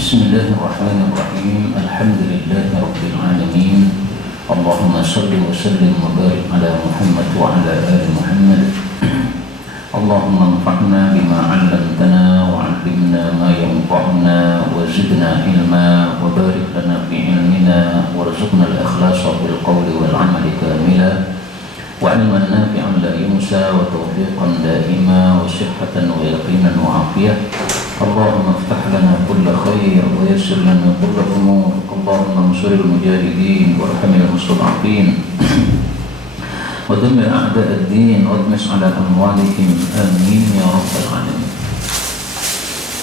Bismillahirrahmanirrahim. Alhamdulillahi rabbil alamin. Allahumma shalli wa sallim wa barik ala Muhammad wa ala ali Muhammad. Allahumma anfa'na bima 'allamtana wa 'allimna ma yanfa'una wa zidna ilma wa barik lana fi ilmina warzuqna al-ikhlasa bil qawli wal 'amali kamila wa 'ilman nafi'an la yunsa wa tawfiqan da'ima wa sihhatan wa yaqinan wa 'afiyah. Allahumma iftah lana kulla khair wa yassir lana kulla umur. Allahumma ansuril mujahidin warhamil mustad'afin wa dammir a'da'ad din wa admis 'ala amwalihim amin ya rabbal alamin.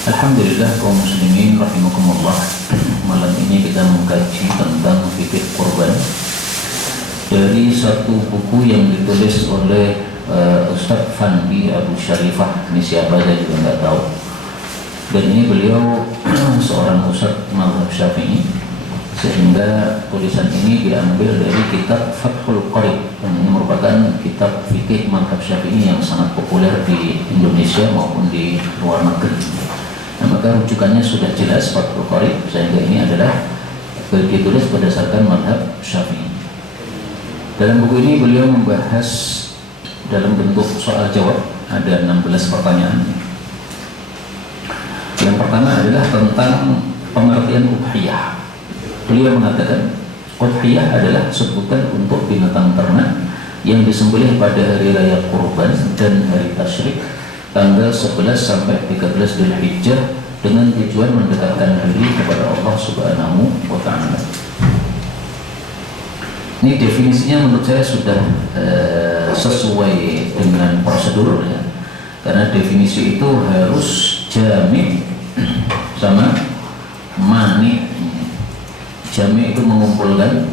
Alhamdulillah kaum muslimin rahimakumullah. Malam ini kita mengkaji tentang fikih kurban dari satu buku yang ditulis oleh Ustaz Fandi Abu Syarifah. Ini siapa saya juga nggak tahu. Dan ini beliau seorang ustadz mazhab Syafi'i, sehingga tulisan ini diambil dari kitab Fathul Qorib. Ini merupakan kitab fikih mazhab Syafi'i yang sangat populer di Indonesia maupun di luar negeri. Nah, maka rujukannya sudah jelas, Fathul Qorib, sehingga ini adalah ditulis berdasarkan mazhab Syafi'i. Dalam buku ini beliau membahas dalam bentuk soal jawab, ada 16 pertanyaan. Yang pertama adalah tentang pengertian udhiyah. Beliau mengatakan udhiyah adalah sebutan untuk binatang ternak yang disembelih pada hari raya kurban dan hari tasyrik tanggal 11 sampai 13 Dzulhijjah dengan tujuan mendekatkan diri kepada Allah Subhanahu wa taala. Ini definisinya menurut saya sudah sesuai dengan prosedur ya. Karena definisi itu harus jami' sama mani. Jami' itu mengumpulkan,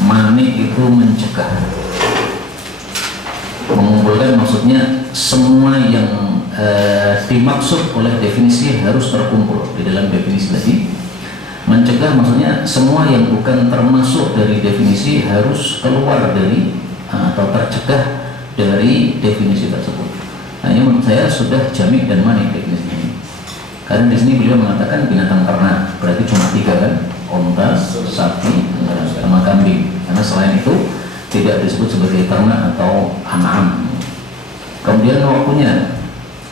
mani itu mencegah. Mengumpulkan maksudnya semua yang dimaksud oleh definisi harus terkumpul di dalam definisi tadi. Mencegah maksudnya semua yang bukan termasuk dari definisi harus keluar dari atau tercegah dari definisi tersebut. Nah, ini menurut saya sudah jami' dan mani definisi ini. Karena di sini beliau mengatakan binatang ternak, berarti cuma 3 kan, unta, sapi, sama kambing. Karena selain itu tidak disebut sebagai ternak atau an'am. Kemudian waktunya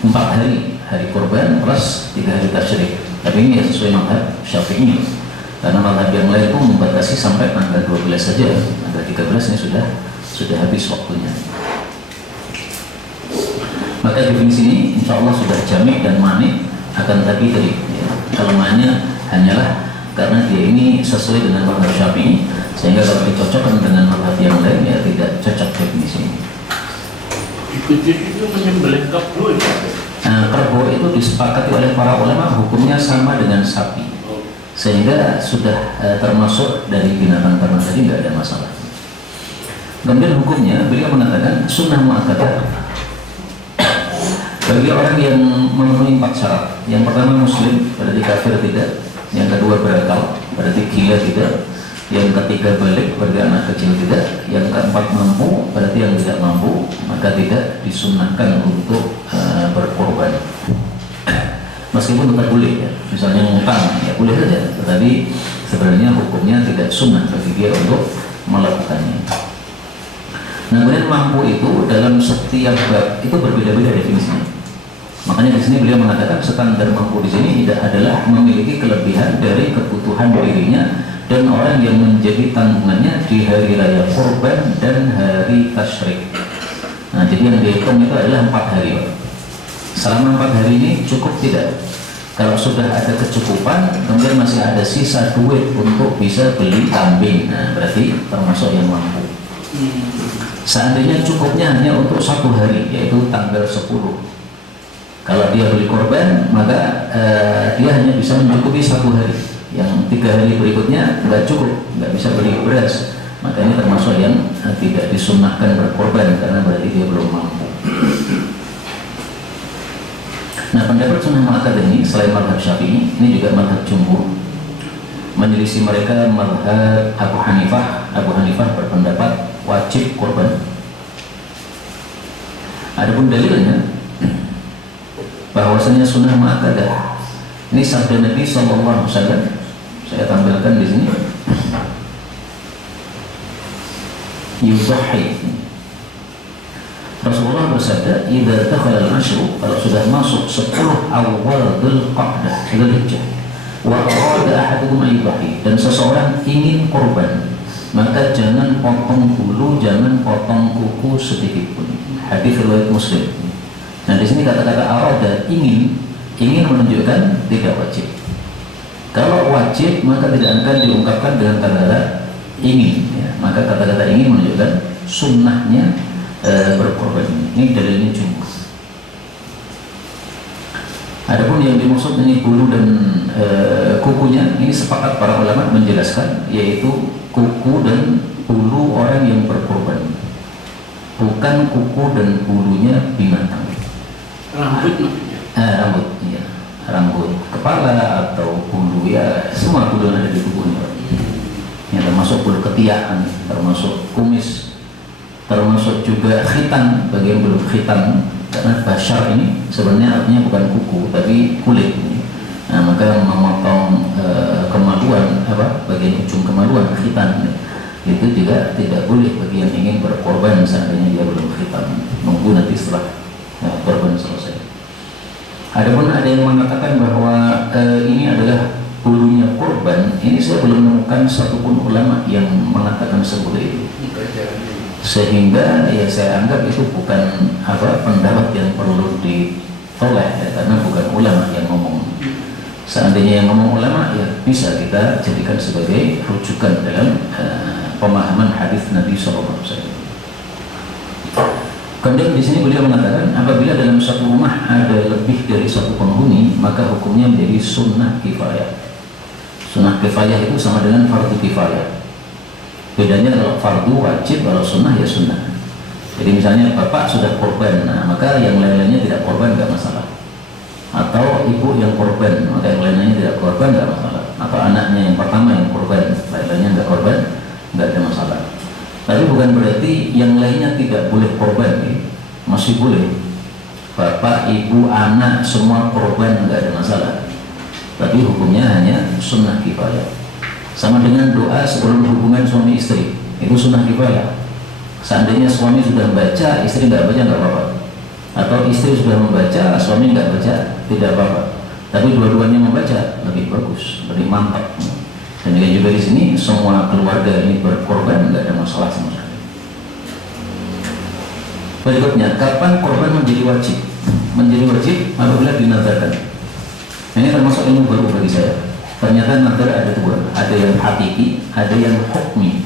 4 hari, hari kurban plus 3 hari tasyrik. Tapi ini ya sesuai mazhab Syafi'i. Karena mazhab yang lain itu membatasi sampai tanggal 12 saja. Tanggal 13 ini sudah habis waktunya. Maka definisi ini insya Allah sudah jami' dan mani. Akan tapi tadi ya, kelemahannya hanyalah karena dia ini sesuai dengan mazhab Syafi'i, sehingga kalau dicocokkan dengan mazhab yang lain ya tidak cocok definisi ini. Itu menyembelih kerbau ya? Nah, kerbau itu disepakati oleh para ulama hukumnya sama dengan sapi, sehingga sudah termasuk dari binatang ternak tadi, nggak ada masalah. Kemudian hukumnya beliau mengatakan sunnah mu'akkadah bagi orang yang memenuhi 4 syarat. Yang pertama muslim, berarti kafir tidak. Yang kedua berakal, berarti gila tidak. Yang ketiga balik, berarti anak kecil tidak. Yang keempat mampu, berarti yang tidak mampu maka tidak disunnahkan untuk berkorban. Meskipun tetap boleh ya, misalnya ngutang ya boleh saja, tetapi sebenarnya hukumnya tidak sunnah bagi dia untuk melakukannya. Nah, kemudian mampu itu dalam setiap bab itu berbeda-beda definisinya. Makanya di sini beliau mengatakan standar mampu di sini tidak adalah memiliki kelebihan dari kebutuhan dirinya dan orang yang menjadi tanggungannya di hari raya kurban dan hari tasyrik. Nah, jadi yang dihitung itu adalah 4 hari. Selama 4 hari ini cukup tidak? Kalau sudah ada kecukupan, kemudian masih ada sisa duit untuk bisa beli kambing, nah berarti termasuk yang mampu. Seandainya cukupnya hanya untuk 1 hari, yaitu tanggal 10. Kalau dia beli korban, maka dia hanya bisa mencukupi 1 hari. Yang 3 hari berikutnya nggak cukup, nggak bisa beli beras. Maka ini termasuk yang tidak disunnahkan berkorban karena berarti dia belum mampu. Nah, pendapat sunnah mu'akkadah ini selain mazhab Syafi'i, ini juga mazhab jumhur. Menyelisih mereka mazhab Abu Hanifah. Abu Hanifah berpendapat wajib korban. Adapun dalilnya bahwasanya sunnah mu'akkadah Ini sabda Nabi SAW. Saya tampilkan di sini. Yudhahi. Rasulullah bersabda, "Idza dakhala al-ashru," kalau sudah masuk 10 awal Dzulqa'dah, Dzulhijjah, wa arada ahadukum yudhahi, dan seseorang ingin kurban, maka jangan potong bulu, jangan potong kuku sedikit pun. Hadis riwayat Muslim. Nah, di sini kata-kata arada, ingin menunjukkan tidak wajib. Kalau wajib maka tidak akan diungkapkan dengan kata-kata ingin, ya. Maka kata-kata ingin menunjukkan sunnahnya berkorban. Ini dalilnya jumhur. Adapun yang dimaksud ini bulu dan kukunya, ini sepakat para ulama menjelaskan, yaitu kuku dan bulu orang yang berkorban, bukan kuku dan bulunya binatang. Rambut maksudnya? Rambut, ya. Rambut kepala atau bulu, ya semua bulu yang ada di tubuhnya, ya, termasuk bulu ketiak, termasuk kumis, termasuk juga khitan, bagian bulu khitan, karena basyar ini sebenarnya artinya bukan kuku tapi kulit. Nah, maka memotong kemaluan, bagian ujung kemaluan khitan, itu juga tidak boleh bagi yang ingin berkorban seandainya dia belum khitan, nunggu nanti setelah korban selesai. Adapun ada yang mengatakan bahwa ini adalah bulunya korban, ini saya belum menemukan satupun ulama yang mengatakan seperti itu. Sehingga ya saya anggap itu bukan pendapat yang perlu ditolak, ya, karena bukan ulama yang ngomong. Seandainya yang ngomong ulama, ya bisa kita jadikan sebagai rujukan dalam pemahaman hadis Nabi SAW. Kemudian di sini beliau mengatakan, apabila dalam satu rumah ada lebih dari satu penghuni, maka hukumnya menjadi sunnah kifayah. Sunnah kifayah itu sama dengan fardu kifayah. Bedanya kalau fardu wajib, kalau sunnah ya sunnah. Jadi misalnya bapak sudah korban, nah maka yang lain-lainnya tidak korban nggak masalah. Atau ibu yang korban, maka yang lain-lainnya tidak korban nggak masalah. Atau anaknya yang pertama yang korban, lain-lainnya nggak korban, nggak ada masalah. Tapi bukan berarti yang lainnya tidak boleh korban, ya. Masih boleh. Bapak, ibu, anak semua korban, nggak ada masalah. Tapi hukumnya hanya sunnah kifayah. Sama dengan doa sebelum hubungan suami istri, itu sunnah kifayah. Seandainya suami sudah membaca, istri nggak baca, nggak apa-apa. Atau istri sudah membaca, suami nggak baca, tidak apa-apa. Tapi dua-duanya membaca, lebih bagus, lebih mantap. Dan juga di sini semua keluarga ini berkorban, nggak ada masalah sama sekali. Berikutnya, kapan korban menjadi wajib? Menjadi wajib apabila dinazarkan. Ini termasuk ilmu baru bagi saya. Ternyata nazar ada dua, ada yang hakiki, ada yang hukmi.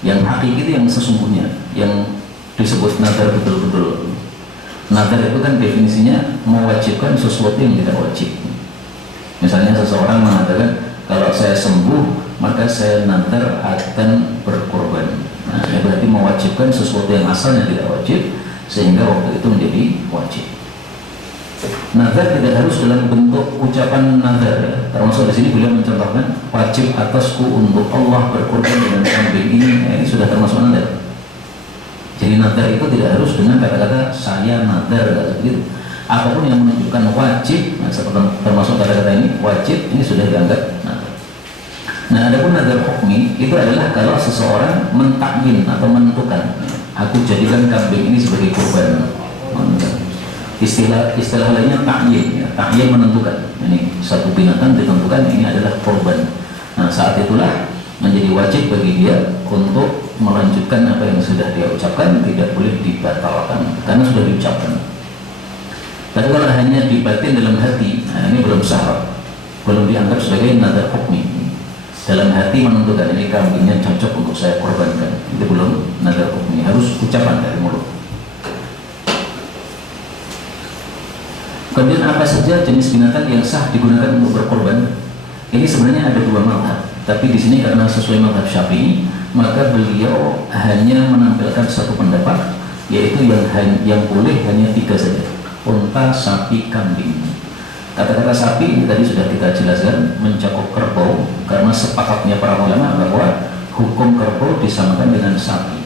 Yang hakiki itu yang sesungguhnya, yang disebut nazar betul-betul. Nazar itu kan definisinya mewajibkan sesuatu yang tidak wajib. Misalnya seseorang mengatakan, kalau saya sembuh maka saya nazar akan berkorban. Nah, ini berarti mewajibkan sesuatu yang asalnya tidak wajib, sehingga waktu itu menjadi wajib. Nazar tidak harus dalam bentuk ucapan nazar, ya. Termasuk di sini beliau mencontohkan wajib atasku untuk Allah berkorban dengan kambing ini. Nah, ini sudah termasuk nazar. Jadi nazar itu tidak harus dengan kata-kata saya nazar, begitu. Apapun yang menunjukkan wajib, nah, termasuk kata-kata ini wajib, ini sudah dianggap nazar. Nah, adapun nazar hukmi itu adalah kalau seseorang mentakyin atau menentukan, aku jadikan kambing ini sebagai kurban. Istilah lainnya takyin, ya. Takyin menentukan. Ini satu binatang ditentukan ini adalah kurban. Nah, saat itulah menjadi wajib bagi dia untuk melanjutkan apa yang sudah dia ucapkan, tidak boleh dibatalkan karena sudah diucapkan. Tapi kalau hanya dibatin dalam hati, nah ini belum sah, belum dianggap sebagai nazar hukmi. Dalam hati menentukan ini kambingnya cocok untuk saya korbankan, itu belum nazar hukmi, harus ucapan dari mulut. Kemudian apa saja jenis binatang yang sah digunakan untuk berkorban? Ini sebenarnya ada dua mazhab, tapi di sini karena sesuai mazhab Syafi'i, maka beliau hanya menampilkan satu pendapat, yaitu yang boleh hanya tiga saja: unta, sapi, kambing. Kata-kata sapi ini tadi sudah kita jelaskan mencakup kerbau, karena sepakatnya para ulama bahwa hukum kerbau disamakan dengan sapi.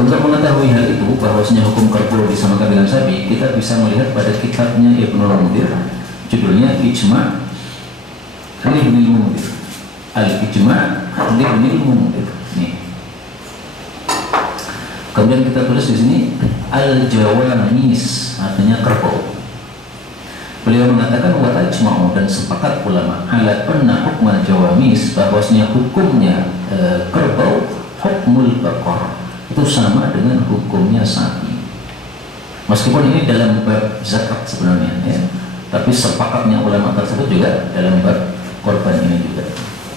Untuk mengetahui hal itu, bahwasanya hukum kerbau disamakan dengan sapi, kita bisa melihat pada kitabnya Ibnu Munzir, judulnya Ijma' Ibnu Munzir. Al-Ijma' Ibnu Munzir. Nih. Kemudian kita tulis di sini Al-Jawamis, artinya kerbau. Beliau mengatakan wa ajma'u, dan sepakat ulama ala anna hukmal jawamis, bahwasanya hukumnya kerbau hukmul baqar, itu sama dengan hukumnya sapi. Meskipun ini dalam bab zakat sebenarnya ya, tapi sepakatnya ulama tersebut juga dalam bab korban ini juga,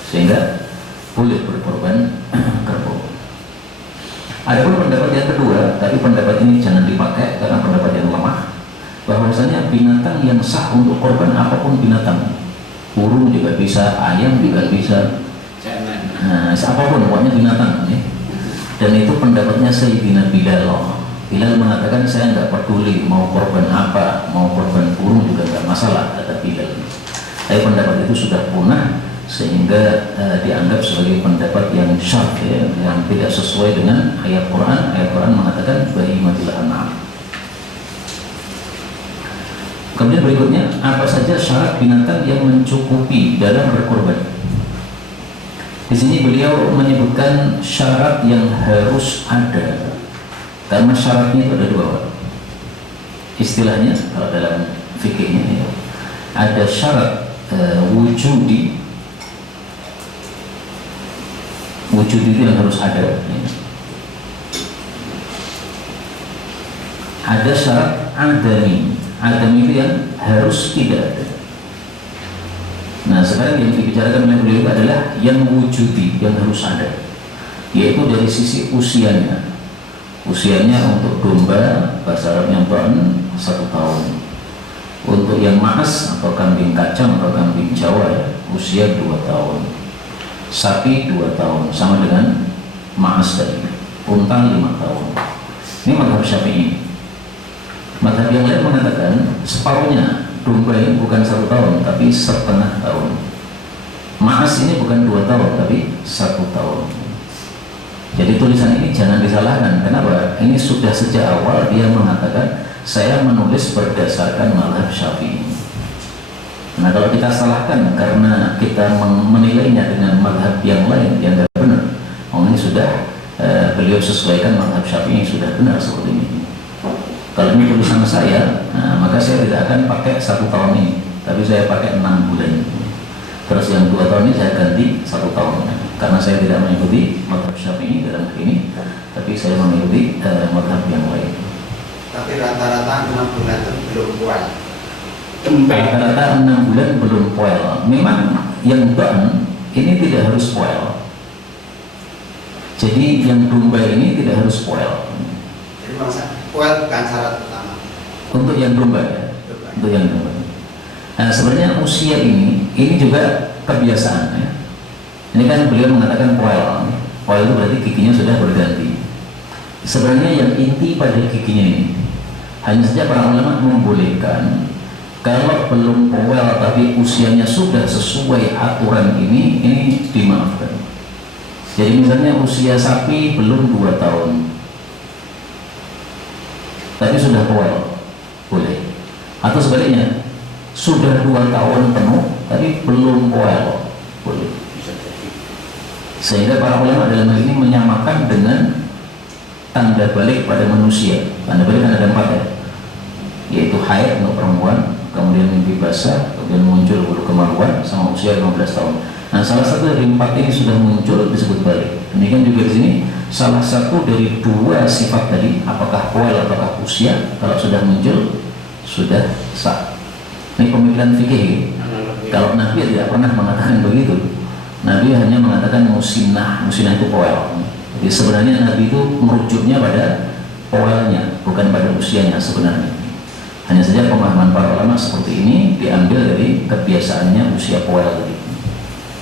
sehingga boleh berkorban kerbau. Adapun pendapat yang kedua, tapi pendapat ini jangan dipakai karena pendapat yang lemah, bahwasanya binatang yang sah untuk korban apapun binatang, burung juga bisa, ayam juga bisa, nah, apapun pokoknya binatang ya. Dan itu pendapatnya Sayyidina Bilal. Bilal mengatakan saya nggak peduli mau korban apa, mau korban burung juga nggak masalah, kata Bilal. Tapi pendapat itu sudah punah sehingga dianggap sebagai pendapat yang syadz ya, yang tidak sesuai dengan ayat Quran. Ayat Quran mengatakan bahimatil an'am. Kemudian berikutnya, apa saja syarat binatang yang mencukupi dalam berkorban? Di sini beliau menyebutkan syarat yang harus ada, karena syaratnya itu ada dua. Istilahnya kalau dalam fikihnya ya, ada syarat wujudi. Wujud itu yang harus ada ya. Ada syarat adami. Adami itu yang harus tidak ada. Nah sekarang yang dibicarakan oleh beliau adalah yang wujudi, yang harus ada, yaitu dari sisi usianya. Usianya untuk domba bahasa Arabnya ta'an 1 tahun. Untuk yang ma'as atau kambing kacang atau kambing Jawa ya, usia 2 tahun. Sapi 2 tahun, sama dengan ma'as tadi. Unta 5 tahun. Ini mazhab Syafi'i. Mazhab yang lain mengatakan separuhnya, domba ini bukan 1 tahun tapi 1,5 tahun. Ma'as ini bukan 2 tahun tapi 1 tahun. Jadi tulisan ini jangan disalahkan. Kenapa? Ini sudah sejak awal dia mengatakan saya menulis berdasarkan mazhab Syafi'i. Nah kalau kita salahkan karena kita menilainya dengan mazhab yang lain yang tidak benar, ini sudah beliau sesuaikan mazhab Syafi'i, sudah benar seperti ini. Kalau ini tulisan saya, nah, maka saya tidak akan pakai 1 tahun ini, tapi saya pakai 6 bulan. Terus yang 2 tahun ini saya ganti 1 tahun, karena saya tidak mengikuti mazhab Syafi'i dalam hal ini, tapi saya mengikuti mazhab yang lain. Tapi rata-rata 6 bulan itu belum puas. Rata-rata 6 bulan belum poel. Memang yang ban ini tidak harus poel. Jadi yang domba ini tidak harus poel. Jadi maksudnya puas bukan syarat utama. Untuk yang domba ya. Untuk yang domba. Nah sebenarnya usia ini juga kebiasaan ya. Ini kan beliau mengatakan poel. Poel itu berarti giginya sudah berganti. Sebenarnya yang inti pada giginya ini, hanya saja para ulama membolehkan kalau belum poel tapi usianya sudah sesuai aturan ini dimaafkan. Jadi misalnya usia sapi belum 2 tahun tapi sudah poel, boleh. Atau sebaliknya, sudah 2 tahun penuh tapi belum poel, boleh. Sehingga para ulama dalam hal ini menyamakan dengan tanda balik pada manusia. Tanda balik kan ada 4 ya, yaitu haid untuk perempuan, kemudian mimpi basah, kemudian muncul bulu kemaluan, sama usia 15 tahun. Nah salah satu dari 4 ini sudah muncul disebut balik. Demikian juga di sini salah satu dari 2 sifat tadi, apakah poel ataukah usia, kalau sudah muncul sudah sah. Ini pemikiran fikih. Kalau Nabi tidak pernah mengatakan begitu. Nabi hanya mengatakan musinah itu poel. Jadi sebenarnya Nabi itu merujuknya pada poelnya, bukan pada usianya sebenarnya. Hanya saja pemahaman para ulama seperti ini diambil dari kebiasaannya usia poel tadi.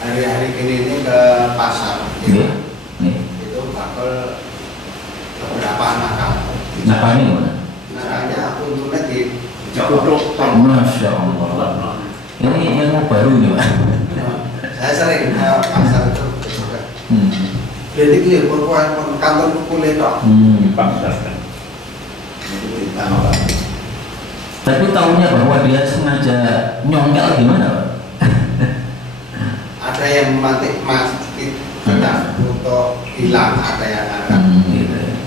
Hari-hari ini ke pasar gitu. Nih. Itu bakal beberapa nakal. Nakalnya gimana? Nakalnya aku untungnya di Duduk. Masya Allah. Ini ilmu baru nih Pak. Saya sering ke pasar itu juga. Jadi clear perkuat kantor kulit dok. Dipaksakan. Ditambah. Tapi tahunya bahwa dia sengaja nyongkel gimana, Pak? Ada yang mati tidak untuk hilang, ada yang akan. Gitu ya.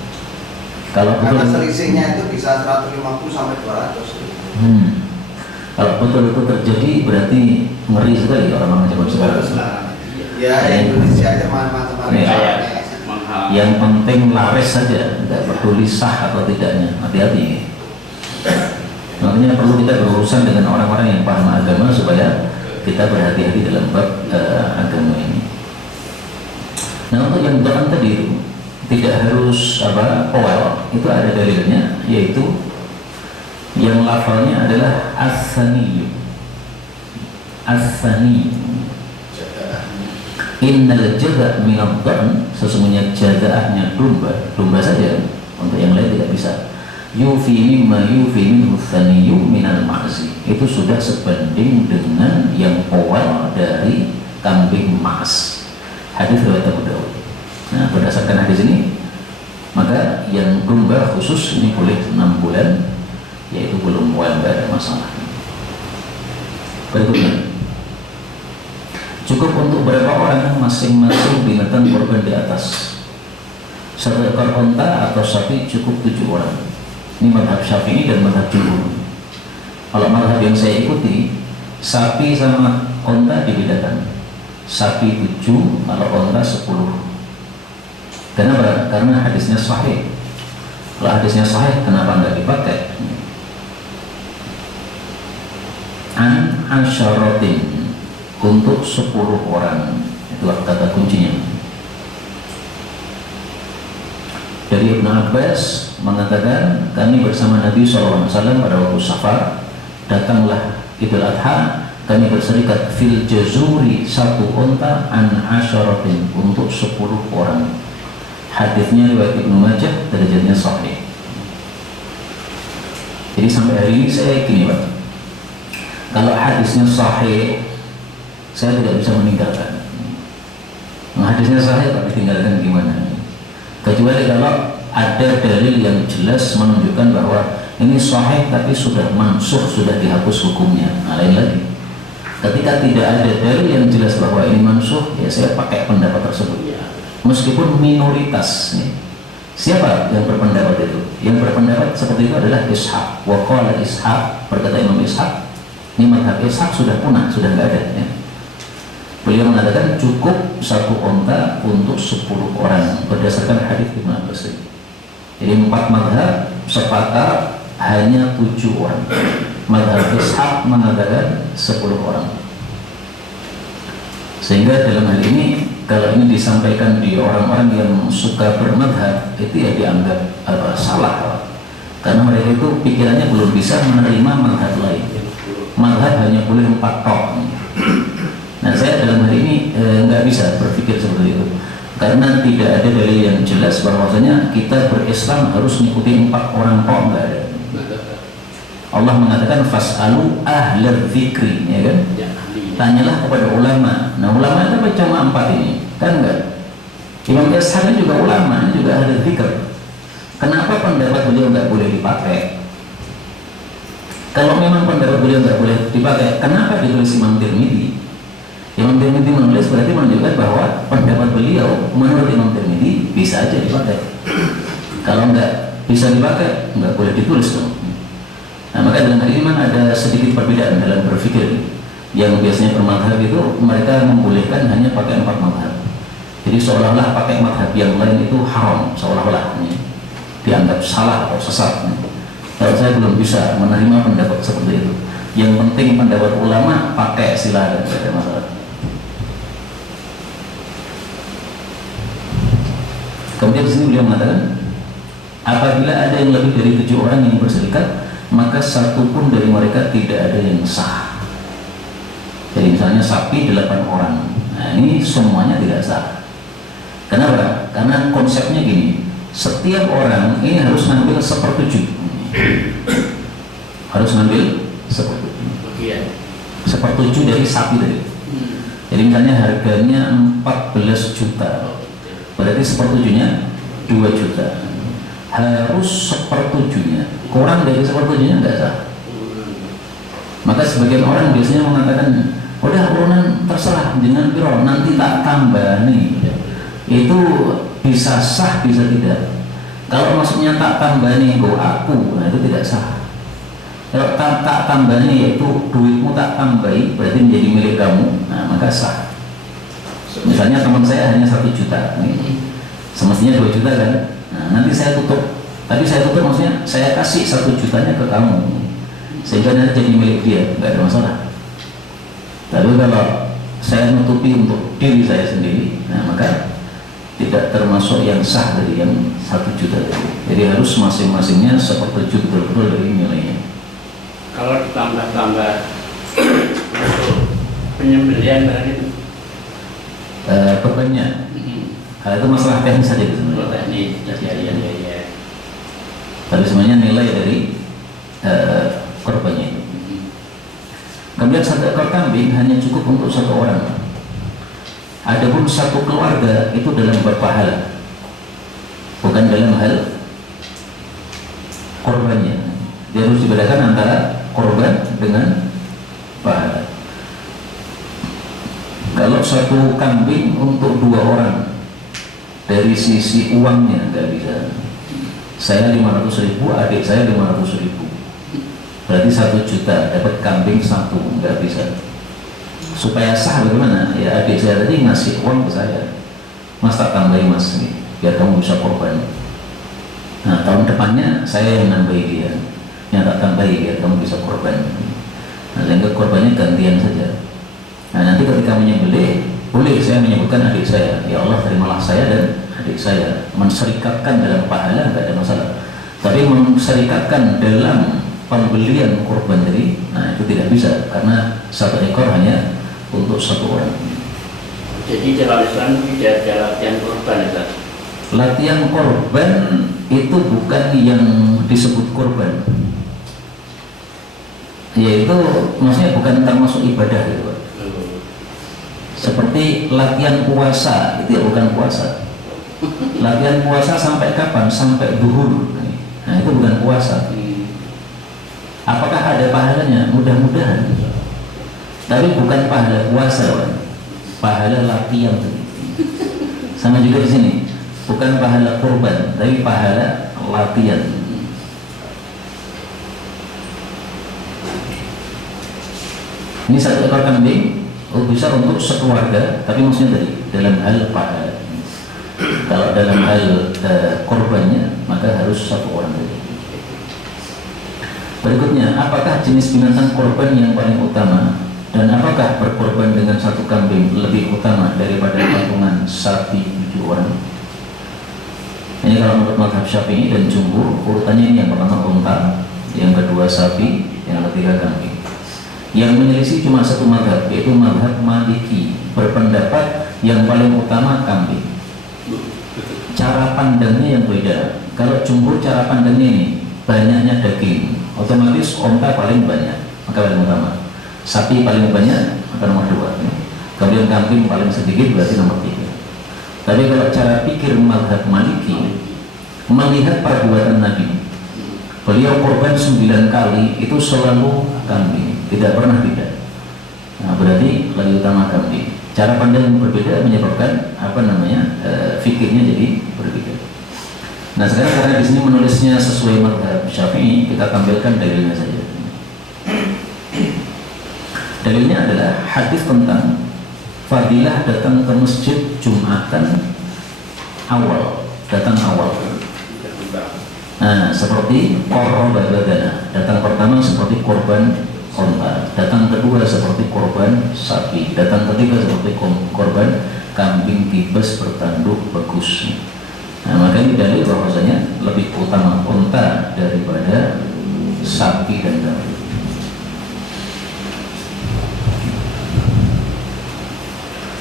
Kalau Karena betul, selisihnya itu bisa 150 sampai 200. kalau betul itu terjadi berarti ngeri sekali orang-orang zaman sekarang. Bagus lah. Ya Indonesia aja macam-macam. Iya. Mahal. Yang penting laris saja, tidak peduli sah atau tidaknya. Hati-hati. Makanya perlu kita berurusan dengan orang-orang yang paham agama supaya kita berhati-hati dalam bab agama ini. Nah, untuk yang belakangan tadi itu tidak harus powel, itu ada dalilnya, yaitu yang lafalnya adalah as-sani. Innal jada' minad dha'n, sesungguhnya jadaahnya domba saja, untuk yang lain tidak bisa. Yufi mimma yufi minhu thaniyu minal ma'zi, itu sudah sebanding dengan yang powel dari kambing ma'az. Hadis riwayat Abu Dawud. Nah, berdasarkan hadis ini, maka yang domba khusus ini boleh 6 bulan, yaitu belum powel, tidak ada masalah. Berikutnya, cukup untuk berapa orang masing-masing binatang korban di atas. Satu ekor unta atau sapi cukup 7 orang. Ini mazhab Syafi'i dan mazhab jumhur. Kalau mazhab yang saya ikuti, sapi sama unta dibedakan. Sapi 7, kalau unta 10. Kenapa? Karena hadisnya sahih. Kalau hadisnya sahih, kenapa nggak dipakai? An asyaratin, untuk 10 orang, itulah kata kuncinya. Dari Ibnu Abbas mengatakan, kami bersama Nabi SAW pada waktu safar, datanglah Idul Adha, kami berserikat fil jazuri, 1 unta, an asyaratin, untuk 10 orang. Hadisnya riwayat Ibnu Majah, derajatnya sahih. Jadi sampai hari ini saya yakin, Pak, kalau hadisnya sahih, saya tidak bisa meninggalkan. Hadisnya sahih tapi tinggalkan gimana? Kecuali kalau ada dalil yang jelas menunjukkan bahwa ini sahih tapi sudah mansuh, sudah dihapus hukumnya. Nah, lain lagi. Ketika tidak ada dalil yang jelas bahwa ini mansuh, ya saya pakai pendapat tersebut. Meskipun minoritas nih. Siapa yang berpendapat itu? Yang berpendapat seperti itu adalah Ishaq. Wa qala Ishaq, berkata Imam Ishaq, ini mazhab Ishaq sudah punah, sudah nggak ada ya. Beliau mengatakan cukup 1 unta untuk 10 orang berdasarkan hadis Ibnu Abbas. Jadi 4 mazhab sepakat hanya 7 orang. Mazhab Ishaq mengatakan 10 orang. Sehingga dalam hal ini, kalau ini disampaikan di orang-orang yang suka bermadhab, itu ya dianggap salah. Karena mereka itu pikirannya belum bisa menerima mazhab lain. Mazhab hanya boleh 4 tok. Nah, saya dalam hal ini nggak bisa berpikir seperti itu, karena tidak ada dalil yang jelas bahwasanya kita berislam harus mengikuti 4 orang tok, nggak ada. Allah mengatakan fas'alu ahlal dzikri, ya kan? Tanyalah kepada ulama. Nah, ulama itu cuma 4 ini, kan enggak? Imam Ishaq juga ulama, juga ahlul dzikr. Kenapa pendapat beliau nggak boleh dipakai? Kalau memang pendapat beliau nggak boleh dipakai, kenapa ditulis Imam Tirmidzi? Imam Tirmidzi menulis berarti menunjukkan bahwa pendapat beliau menurut Imam Tirmidzi bisa aja dipakai. Kalau nggak bisa dipakai, nggak boleh ditulis dong. Nah, maka dalam hal ini memang ada sedikit perbedaan dalam berpikir. Yang biasanya bermadhab itu mereka membolehkan hanya pakai 4 madhab. Jadi seolah-olah pakai madhab yang lain itu haram, seolah-olah dianggap salah atau sesat. Kalau saya belum bisa menerima pendapat seperti itu. Yang penting pendapat ulama pakai, silakan, tidak ada masalah. Kemudian di sini beliau mengatakan, apabila ada yang lebih dari 7 orang yang berserikat, maka satu pun dari mereka tidak ada yang sah. Jadi misalnya sapi 8 orang, nah ini semuanya tidak sah. Kenapa? Karena konsepnya gini, setiap orang ini harus ngambil 1/7. Harus ngambil 1/7 dari sapi tadi. Jadi misalnya harganya 14 juta, berarti sepertujuhnya 2 juta. Harus sepertujuhnya, kurang dari sepertujuhnya nggak sah. Maka sebagian orang biasanya mengatakan, udah urunan terserah dengan biro, nanti tak tambah nih. Itu bisa sah, bisa tidak. Kalau maksudnya tak tambah nih go aku, nah itu tidak sah. Kalau tak tambah nih yaitu duitmu tak tambahi, berarti menjadi milik kamu, nah maka sah. Misalnya teman saya hanya 1 juta, nih. Semestinya 2 juta kan. Nah, nanti saya tutup, tapi saya tutup maksudnya saya kasih 1 jutanya ke kamu, sehingga nanti jadi milik dia, nggak ada masalah. Tapi kalau saya nutupi untuk diri saya sendiri, nah maka tidak termasuk yang sah dari yang 1 juta tadi. Jadi harus masing-masingnya sepertujuh betul-betul dari nilainya. Kalau ditambah-tambah penyembelihan barang itu Bebannya, hal itu masalah teknis saja sebenarnya. teknis, ya. Tapi sebenarnya nilai dari korbannya itu. Kemudian 1 ekor kambing hanya cukup untuk 1 orang. Adapun 1 keluarga itu dalam berpahala, bukan dalam hal korbannya. Dia harus dibedakan antara korban dengan pahala. Kalau 1 kambing untuk 2 orang, dari sisi uangnya nggak bisa. Saya 500.000, adik saya 500.000, berarti 1 juta dapat kambing 1, nggak bisa. Supaya sah bagaimana? Ya adik saya tadi ngasih uang ke saya, mas tak tambahin mas nih, biar kamu bisa korban. Nah tahun depannya saya yang nambahi dia, yang tak tambahi biar kamu bisa korban. Nah sehingga korbannya gantian saja. Nah nanti ketika menyembelih, boleh saya menyebutkan adik saya, ya Allah terimalah saya dan adik saya, menserikatkan dalam pahala nggak ada masalah. Tapi menserikatkan dalam pembelian korban tadi, nah itu tidak bisa, karena 1 ekor hanya untuk 1 orang. Jadi dalam Islam tidak ada latihan korban ya? Latihan korban itu bukan yang disebut korban, yaitu maksudnya bukan termasuk ibadah gitu. Seperti latihan puasa, itu ya bukan puasa. Latihan puasa sampai kapan? Sampai duhur. Nah itu bukan puasa. Apakah ada pahalanya? Mudah-mudahan. Tapi bukan pahala puasa, pahala latihan. Sama juga di sini, bukan pahala kurban, tapi pahala latihan. Ini 1 ekor kambing bisa untuk sekeluarga, tapi maksudnya tadi dalam hal pahala. Kalau dalam hal korbannya, maka harus 1 orang tadi. Berikutnya, apakah jenis binatang korban yang paling utama, dan apakah berkorban dengan 1 kambing lebih utama daripada patungan sapi 7 orang? Ini kalau menurut mazhab Syafi'i dan jumhur, urutannya ini yang pertama unta, yang kedua sapi, yang ketiga kambing. Yang menyelisih cuma 1 mazhab, yaitu mazhab Maliki, berpendapat yang paling utama kambing. Cara pandangnya yang beda. Kalau jumhur cara pandangnya ini banyaknya daging, otomatis unta paling banyak, maka paling utama. Sapi paling banyak, maka nomor 2. Kemudian kambing paling sedikit, berarti nomor 3. Tapi kalau cara pikir mazhab Maliki, melihat perbuatan Nabi, beliau korban 9 kali itu selalu kambing, tidak pernah tidak. Nah, berarti lebih utama kambing. Cara pandang yang berbeda menyebabkan fikirnya jadi berbeda. Nah sekarang karena di sini menulisnya sesuai mazhab Syafi'i, kita tampilkan dalilnya saja. Dalilnya adalah hadis tentang fadilah datang ke masjid Jumatan awal, datang awal. Nah, seperti korban badana, datang pertama seperti korban unta, datang kedua seperti korban sapi, datang ketiga seperti korban kambing kibas bertanduk bagus. Nah, maka ini dalil bahwasanya lebih utama unta daripada sapi dan kambing.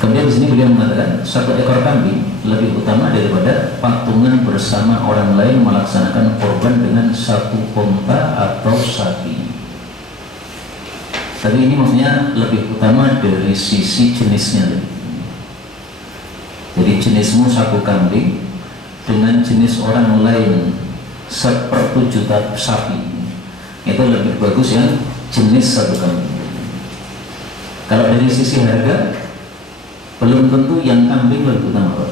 Kemudian di sini beliau mengatakan 1 ekor kambing lebih utama daripada patungan bersama orang lain melaksanakan korban dengan 1 unta atau sapi. Tapi ini maksudnya lebih utama dari sisi jenisnya. Jadi jenismu satu kambing dengan jenis orang lain sepertujuh sapi, itu lebih bagus yang jenis satu kambing. Kalau dari sisi harga, belum tentu yang kambing lebih utama, Pak.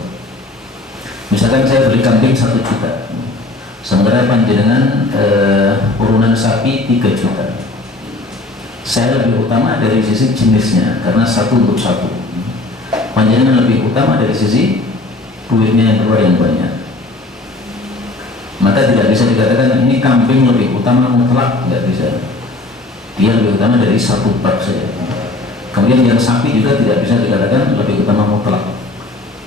Misalkan saya beli kambing 1 juta, sementara panjenengan urunan sapi 3 juta. Saya lebih utama dari sisi jenisnya, karena satu untuk satu. Panjenengan lebih utama dari sisi duitnya yang keluar yang banyak. Maka tidak bisa dikatakan ini kambing lebih utama mutlak, nggak bisa. Dia lebih utama dari satu bab saja. Kemudian yang sapi juga tidak bisa dikatakan lebih utama mutlak,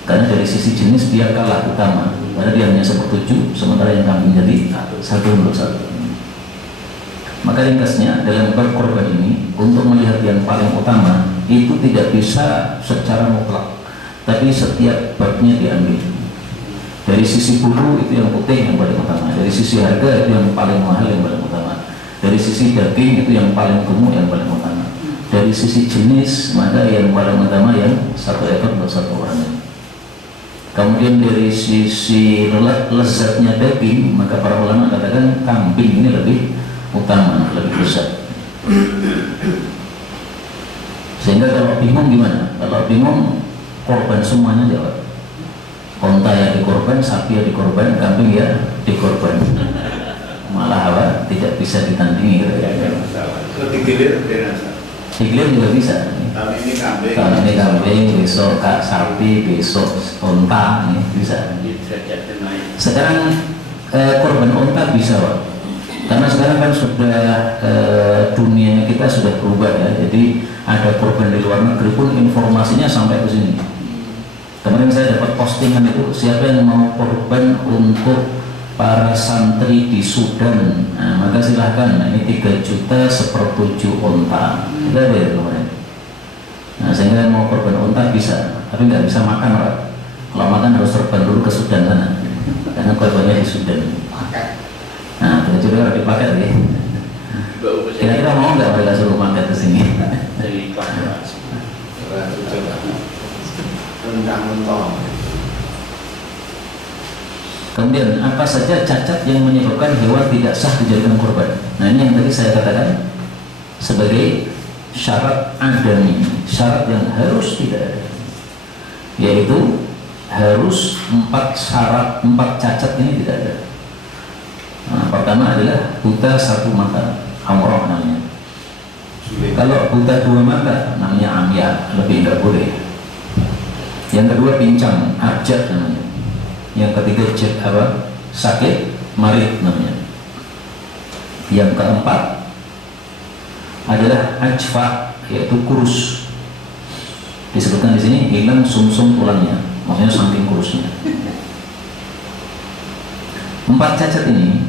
karena dari sisi jenis dia kalah utama, karena dia hanya 1/7, sementara yang kambing jadi 1/1. Maka ringkasnya dalam bab korban ini, untuk melihat yang paling utama itu tidak bisa secara mutlak, tapi setiap babnya diambil. Dari sisi bulu itu yang putih yang paling utama, dari sisi harga itu yang paling mahal yang paling utama, dari sisi daging itu yang paling gemuk yang paling utama, dari sisi jenis maka yang paling utama yang 1 ekor untuk 1 orang. Kemudian dari sisi lezatnya daging, maka para ulama katakan kambing ini lebih utama, lebih besar. Sehingga kalau bingung gimana? Kalau bingung, korban semuanya jawab. Onta ya dikorban, sapi ya dikorban, kambing ya dikorban. Malah apa? Tidak bisa ditandingi. Kalau digilir dirasa. Digilir juga bisa. Tahun ini kambing. Tahun ini kambing, besok sapi, besok onta, ini bisa. Sekarang korban onta bisa, Pak. Karena sekarang kan sudah dunia kita sudah berubah ya. Jadi ada korban di luar negeri pun informasinya sampai ke sini. Kemarin saya dapat postingan itu, siapa yang mau korban untuk para santri di Sudan, nah, maka silahkan. Nah, ini 3 juta 1/7 onta. Kita ada ya kemarin. Nah, sehingga mau korban onta bisa, tapi nggak bisa makan, Pak. Kalau makan harus terbang dulu ke Sudan sana, karena korbannya di Sudan. Nah, 3 juta harus dipakai ya. Kira-kira mau nggak mereka suruh makan ke sini? Dari kelas. Kemudian apa saja cacat yang menyebabkan hewan tidak sah dijadikan korban? Nah, ini yang tadi saya katakan sebagai syarat adami, syarat yang harus tidak ada, yaitu harus 4 cacat ini tidak ada. Nah, pertama adalah buta 1 mata, amroh namanya. Kalau buta 2 mata namanya amya, lebih nggak boleh. Yang kedua pincang, arjat namanya. Yang ketiga sakit, marid namanya. Yang keempat adalah ajfa, yaitu kurus. Disebutkan di sini hilang sumsum tulangnya, maksudnya saking kurusnya. 4 cacat ini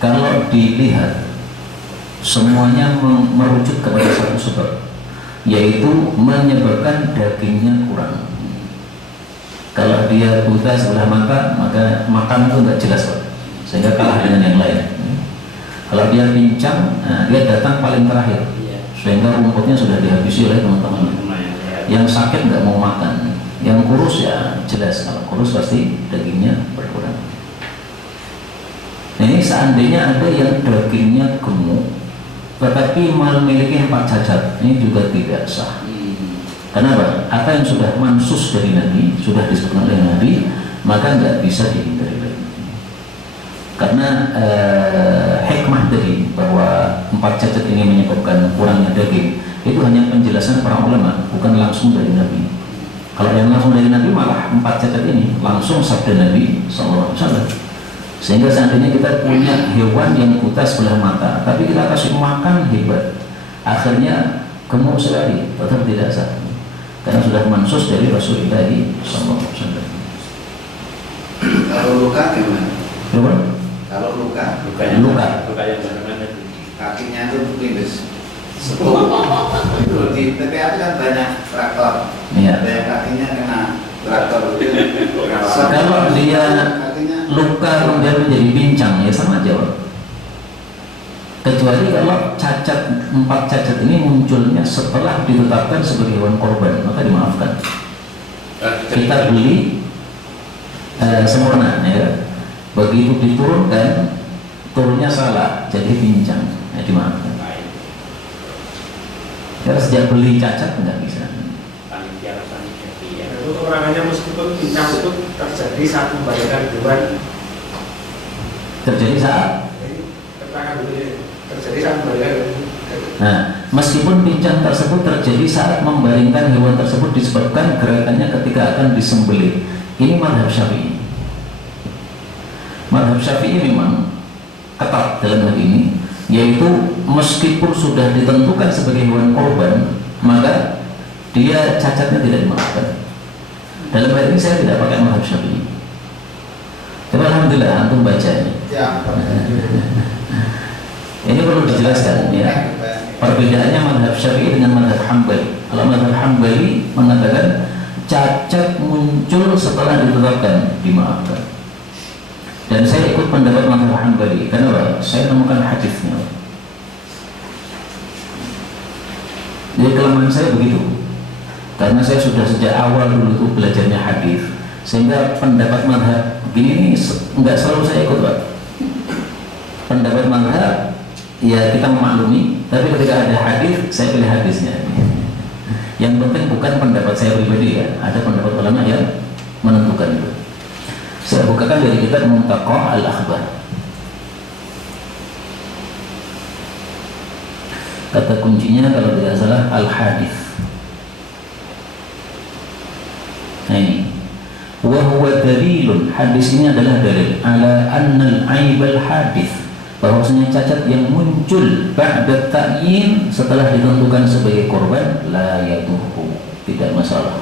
kalau dilihat semuanya merujuk kepada satu sebab, yaitu menyebabkan dagingnya kurang. Kalau dia buta sebelah mata, maka makan itu nggak jelas, Pak, sehingga kalah dengan yang lain. Kalau dia pincang, nah, dia datang paling terakhir, sehingga rumputnya sudah dihabisi oleh teman-teman. Yang sakit nggak mau makan, yang kurus ya jelas, kalau kurus pasti dagingnya berkurang. Nah, ini seandainya ada yang dagingnya gemuk, tetapi memiliki 4 cacat, ini juga tidak sah. Kenapa? Apa yang sudah mansus dari Nabi, sudah disebutkan oleh Nabi, maka nggak bisa dihindari lagi. Karena hikmah dari bahwa 4 cacat ini menyebabkan kurangnya daging, itu hanya penjelasan para ulama, bukan langsung dari Nabi. Kalau yang langsung dari Nabi malah 4 cacat ini langsung sabda Nabi SAW. Sehingga seandainya kita punya hewan yang buta sebelah mata, tapi kita kasih makan hebat, akhirnya gemuk sekali, tetap tidak sah. Karena sudah mansus dari Rasulullah SAW. Kalau luka gimana? Gimana? Kalau luka yang Luka. mana? kakinya itu lindes. Itu di TPA kan banyak traktor. Iya. Ada yang kakinya kena traktor. Kalau dia luka kemudian menjadi pincang, ya sama aja, Pak. Kecuali kalau cacat, 4 cacat ini munculnya setelah ditetapkan sebagai hewan korban, maka dimaafkan. kita beli sempurna ya, begitu diturunkan turunnya salah jadi pincang, ya dimaafkan. Karena sejak beli cacat nggak bisa. Itu kekurangannya meskipun pincang itu terjadi saat membayarkan hewan. Terjadi saat Kekurangan itu terjadi saat membayarkan hewan. Nah, meskipun pincang tersebut terjadi saat membaringkan hewan tersebut disebabkan gerakannya ketika akan disembelih. Ini mazhab Syafi'i. Mazhab Syafi'i memang ketat dalam hal ini, yaitu meskipun sudah ditentukan sebagai hewan korban, maka dia cacatnya tidak dimaafkan. Dalam hal ini saya tidak pakai mazhab Syafi'i. Tapi alhamdulillah antum bacanya. Ya. Ini perlu dijelaskan ya. Perbedaannya mazhab Syafi'i dengan mazhab Hambali. Kalau mazhab Hambali mengatakan cacat muncul setelah ditetapkan, dimaafkan. Dan saya ikut pendapat mazhab Hambali. Kenapa? Saya temukan hadisnya. Jadi kelemahan saya begitu. Karena saya sudah sejak awal dulu itu belajarnya hadis, sehingga pendapat mazhab begini ini enggak selalu saya ikut, Pak. Pendapat mazhab ya kita memaklumi, tapi ketika ada hadis saya pilih hadisnya. Yang penting bukan pendapat saya pribadi ya, ada pendapat ulama yang menentukan itu. Saya bukakan dari kitab Muntaqa Al-Akhbar. Kata kuncinya kalau tidak salah al-hadis. Nah ini, wa huwa dalilun, hadis ini adalah dalil ala annal aibal hadis, bahwasanya cacat yang muncul ba'da ta'yin, setelah ditentukan sebagai korban, la yadurru, tidak masalah.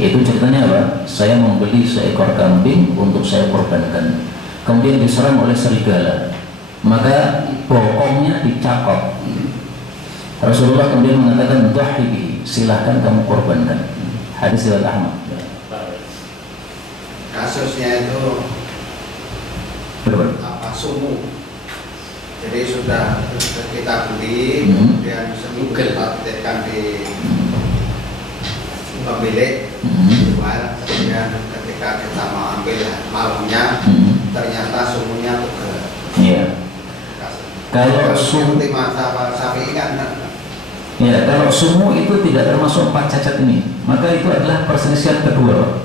Yaitu ceritanya apa? Saya membeli seekor kambing untuk saya korbankan, kemudian diserang oleh serigala, maka bokongnya dicakop. Rasulullah kemudian mengatakan, dhahibi, silahkan kamu korbankan. Hadis riwayat Ahmad. Kasusnya itu sumu. Jadi sudah kita beli, kemudian seminggu kita titipkan di pemilik, jual, kemudian ketika kita mau ambil malamnya, ternyata sumunya tugel. Iya. Kalau sumu di masa Syafi'i kan. Ya, kalau sumu itu tidak termasuk 4 cacat ini, maka itu adalah perselisihan kedua.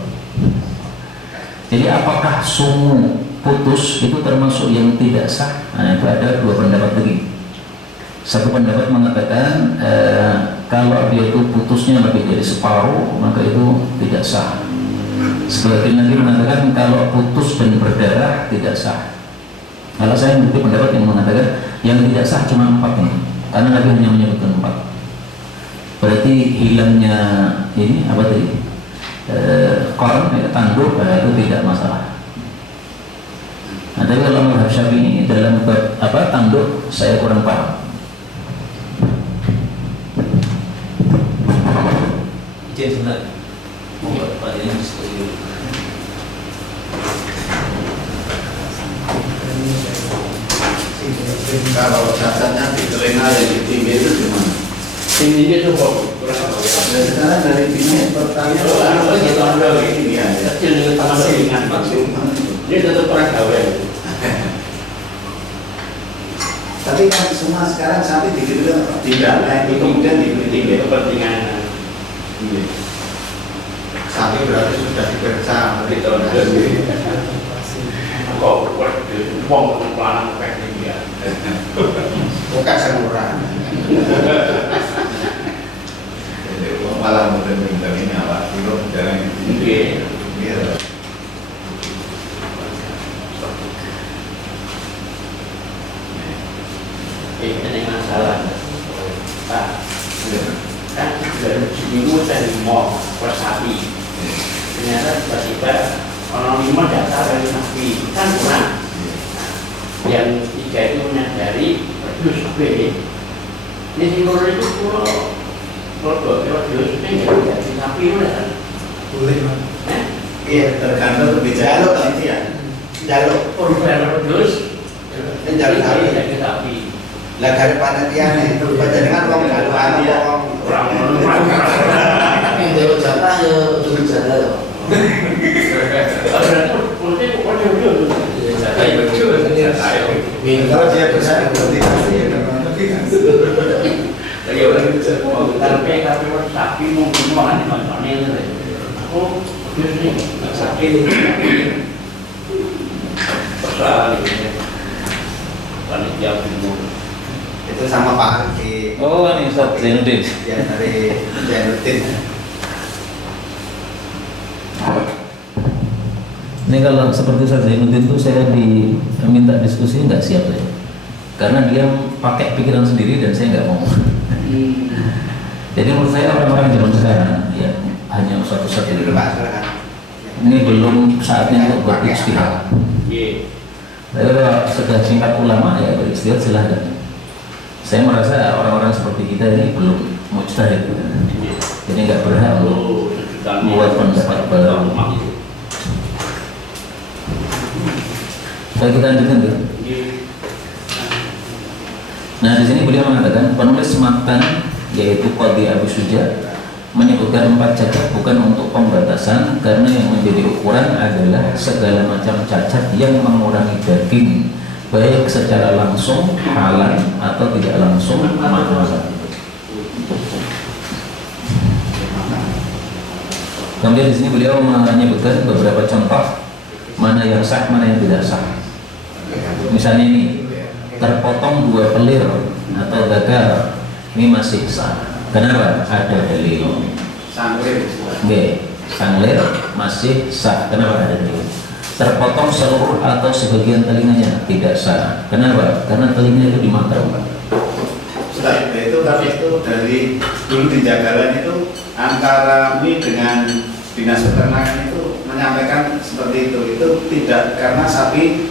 Jadi apakah sumu putus itu termasuk yang tidak sah? Nah, itu ada 2 pendapat lagi. Satu pendapat mengatakan kalau dia itu putusnya lebih dari separuh, maka itu tidak sah. Sebagian lagi mengatakan kalau putus dan berdarah tidak sah. Kalau saya memiliki pendapat yang mengatakan yang tidak sah cuma 4 ini, karena Nabi hanya menyebutkan 4. Berarti hilangnya ini apa tadi? Koran ya, tanduk itu tidak masalah. Nah, tapi kalau mazhab Syafi'i dalam apa tanduk saya kurang paham. Izin sebentar. Mau Pak ini diskusi dulu. Kalau cacatnya di telinga yang di pinggir itu gimana? Tinggi itu kok Sekarang dari pinggir pertanyaan kecil dengan tangan ringan ini tetap orang gawe. Tapi kan semua sekarang sapi digitu tidak, itu kemudian dibeli Kepentingan sapi berarti sudah diperiksa kok uang pelan kayak dia bukan semurah. Malah mungkin ini apa? Itu jarang mungkin ini masalah Pak kan dari seminggu saya mau per sapi ternyata tiba-tiba orang 5 data dari sapi kan kurang. Yang 3 itu menyadari terus B ini timur itu kalau terus ini nggak jadi sapi udah Boleh, Mas. iya tergantung jalur nanti ya jalur Urban terus ini jalur sapi. jadi sapi Lah dari panitia nih, panjenengan wong jalur ana wong orang jalur jatah ya saya berarti Jadi orang itu mau tapi sapi mungkin makan nontonnya itu. Oh, ini sapi persoalan ini. Panitia bingung. itu sama Pak di Oh, ini Ustaz Zainuddin. ya dari Zainuddin. Ini kalau seperti Ustaz Zainuddin itu saya diminta diskusi nggak siap ya. Karena dia pakai pikiran sendiri dan saya nggak mau. Jadi menurut saya orang-orang zaman sekarang ya hanya Ustaz-Ustaz Jadi itu. Pak silakan. Ini belum saatnya untuk beristihad. Iya. Tapi kalau sudah singkat ulama ya beristihad silahkan. Saya merasa orang-orang seperti kita ini belum mujtahid, jadi nggak berhak untuk membuat pendapat baru. Saya kita lanjutkan ya. Nah di sini beliau mengatakan penulis matan yaitu Qadhi Abu Syuja menyebutkan 4 cacat bukan untuk pembatasan karena yang menjadi ukuran adalah segala macam cacat yang mengurangi daging baik secara langsung halal atau tidak langsung mahal. Kemudian di sini beliau menyebutkan beberapa contoh mana yang sah mana yang tidak sah. Misalnya ini terpotong 2 pelir atau gagal ini masih sah. Kenapa? Ada dalil. Sanglir. Sanglir masih sah. Kenapa? Ada dalil. Terpotong seluruh atau sebagian telinganya tidak sah. Kenapa? Karena telinga itu dimakan. Sudah, itu tapi itu dari dulu di Jagalan itu antara MI dengan dinas peternakan itu menyampaikan seperti itu tidak karena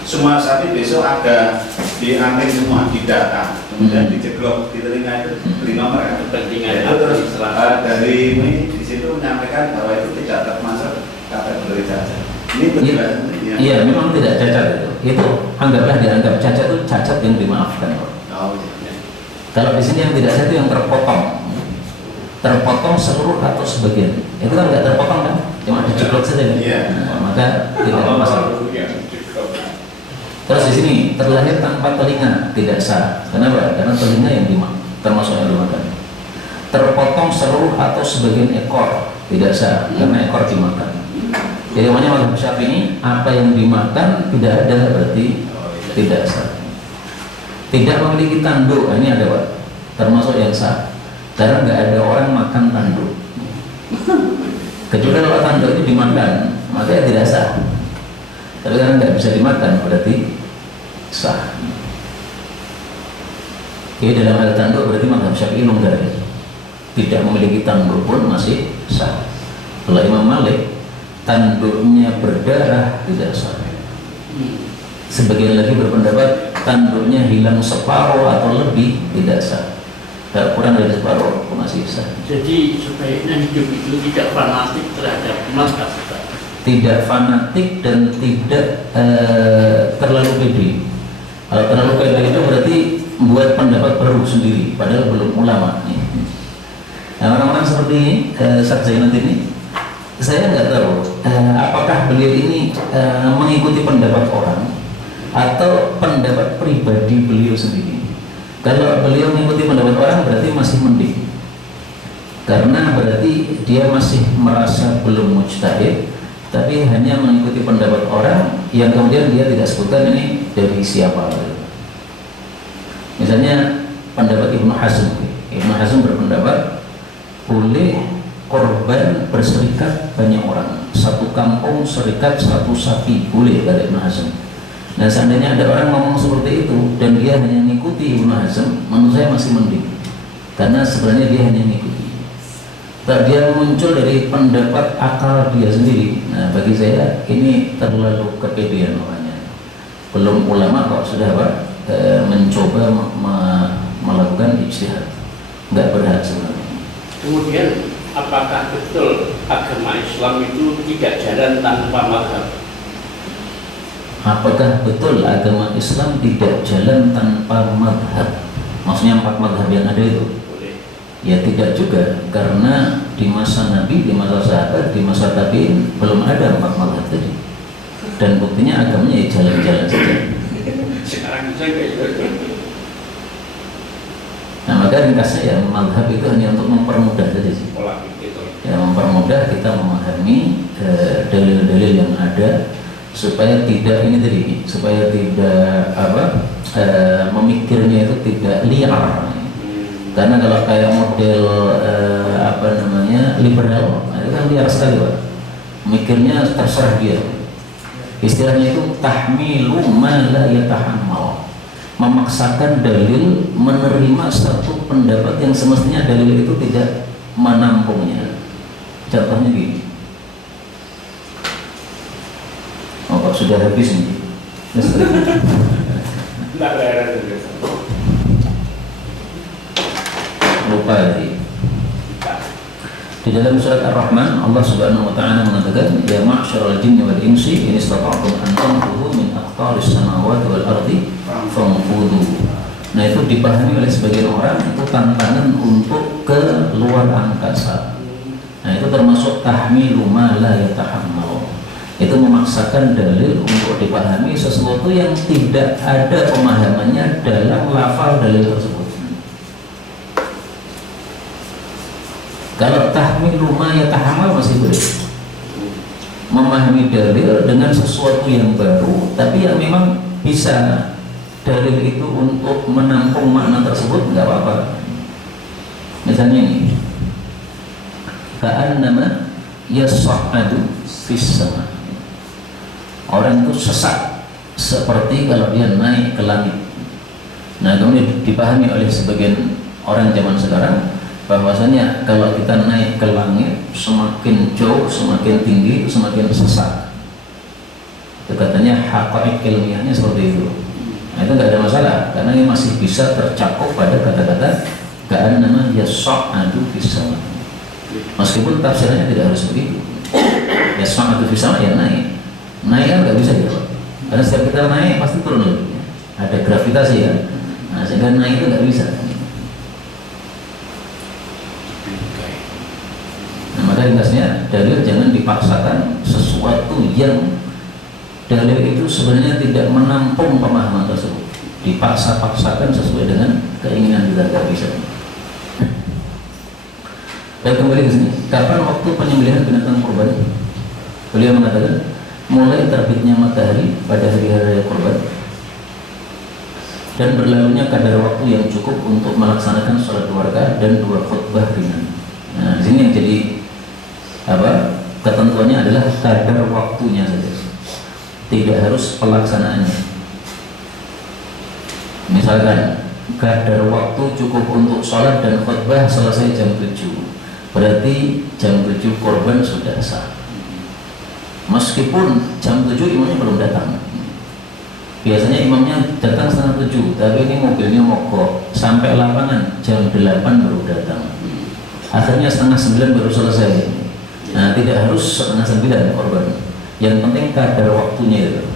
semua sapi besok ada di anting semua didata kemudian dijeglok di telinga itu beri nomor kan Kepentingan itu terus dari MI di situ menyampaikan bahwa itu tidak termasuk kategori cacat. Ini benar. Iya, memang tidak cacat itu. Itu anggaplah dianggap cacat itu cacat yang dimaafkan. Oh, iya. Kalau di sini yang tidak cacat itu yang terpotong seluruh atau sebagian. Itu kan nggak terpotong kan, cuma diceplok saja kan. Iya. Nah, maka tidak ada masalah. Terus di sini terlahir tanpa telinga tidak sah. Kenapa? Karena telinga yang termasuk yang dimakan. Terpotong seluruh atau sebagian ekor tidak sah karena ekor dimakan. Jadi namanya mazhab Syafi'i apa yang dimakan tidak ada berarti tidak sah. Tidak memiliki tanduk, ini ada Pak, termasuk yang sah. Karena nggak ada orang makan tanduk. Kecuali kalau tanduk itu dimakan, maka tidak sah. Tapi karena nggak bisa dimakan berarti sah. Jadi dalam hal tanduk berarti mazhab Syafi'i longgar. Tidak memiliki tanduk pun masih sah. Kalau Imam Malik tanduknya berdarah tidak sah. Sebagian lagi berpendapat tanduknya hilang separuh atau lebih tidak sah. Kalau kurang dari separuh masih sah. Jadi sebaiknya hidup itu tidak fanatik terhadap mazhab. Tidak fanatik dan tidak terlalu pede. Kalau terlalu pede itu berarti membuat pendapat baru sendiri, padahal belum ulama. Nah, orang-orang seperti Ustaz Zainuddin ini, saya nggak tahu apakah beliau ini mengikuti pendapat orang atau pendapat pribadi beliau sendiri. Kalau beliau mengikuti pendapat orang berarti masih mending, karena berarti dia masih merasa belum mujtahid, tapi hanya mengikuti pendapat orang yang kemudian dia tidak sebutkan ini dari siapa. Misalnya pendapat Ibnu Hazm. Ibnu Hazm berpendapat boleh korban berserikat banyak orang, satu kampung serikat satu sapi boleh, kata Ibnu Hazm. Nah seandainya ada orang ngomong seperti itu dan dia hanya mengikuti Ibnu Hazm, menurut saya masih mending, karena sebenarnya dia hanya mengikuti. Tak dia muncul dari pendapat akal dia sendiri. Nah bagi saya ini terlalu kepedean orangnya. Belum ulama kok sudah mencoba melakukan ijtihad, nggak berhak sebenarnya. Kemudian apakah betul agama Islam itu tidak jalan tanpa mazhab? Apakah betul agama Islam tidak jalan tanpa mazhab? Maksudnya 4 mazhab yang ada itu? Boleh. Ya tidak juga, karena di masa Nabi, di masa sahabat, di masa tabi'in belum ada 4 mazhab tadi. Dan buktinya agamanya ya jalan-jalan saja. Sekarang saya kayak gitu. Maka ringkasnya ya mazhab itu hanya untuk mempermudah saja sih. Pola itu. Ya, mempermudah kita memahami dalil-dalil yang ada supaya tidak ini tadi, supaya tidak memikirnya itu tidak liar. Karena kalau kayak model liberal, itu kan liar sekali Pak. Mikirnya terserah dia. Istilahnya itu tahmilu ma la yatahammal, memaksakan dalil menerima satu pendapat yang semestinya dalil itu tidak menampungnya. Contohnya gini, Pak sudah habis nih. Lupa tadi. Di dalam surat Ar-Rahman Allah Subhanahu wa taala mengatakan, ya ma'syaral jinni wal insi in istata'tum an tanfudhu min aqtaris samawati wal ardi fanfudhu. Nah, itu dipahami oleh sebagian orang itu tantangan untuk ke luar angkasa. Nah, itu termasuk tahmilu ma la yatahammal. Itu memaksakan dalil untuk dipahami sesuatu yang tidak ada pemahamannya dalam lafal dalil tersebut. Kalau tahmilu ma yatahammal masih boleh, memahami dalil dengan sesuatu yang baru, tapi yang memang bisa dalil itu untuk menampung makna tersebut, nggak apa-apa. Misalnya ini, ka'annama yas'adu fis sama. Orang itu sesat seperti kalau dia naik ke langit. Nah, kemudian dipahami oleh sebagian orang zaman sekarang bahwasanya kalau kita naik ke langit semakin jauh, semakin tinggi, semakin sesat. Itu katanya haqaiq ilmiahnya seperti itu. Nah, itu nggak ada masalah karena ini masih bisa tercakup pada kata-kata ka'annama yas'adu fis sama. Meskipun tafsirannya tidak harus begitu. Yas'adu fis sama ya naik. Naik kan nggak bisa ya Pak, karena setiap kita naik pasti turun lagi. Ada gravitasi ya. Nah, sehingga naik itu nggak bisa. Nah, maka ringkasnya dalil jangan dipaksakan sesuatu yang dalil itu sebenarnya tidak menampung pemahaman tersebut. Dipaksa-paksakan sesuai dengan keinginan kita, nggak bisa. Baik, kembali ke sini. Kapan waktu penyembelihan binatang kurban? Beliau mengatakan mulai terbitnya matahari pada hari raya kurban dan berlalunya kadar waktu yang cukup untuk melaksanakan sholat keluarga dan 2 khutbah ringan. Nah, sini yang jadi ketentuannya adalah kadar waktunya saja, tidak harus pelaksanaannya. Misalkan kadar waktu cukup untuk sholat dan khutbah selesai jam 7, berarti jam 7 kurban sudah sah. Meskipun jam 7 imamnya belum datang. Biasanya imamnya datang setengah 7, tapi ini mobilnya mogok sampai lapangan jam 8 baru datang. Akhirnya setengah 9 baru selesai. Nah, tidak harus setengah 9 korban. Yang penting kadar waktunya itu.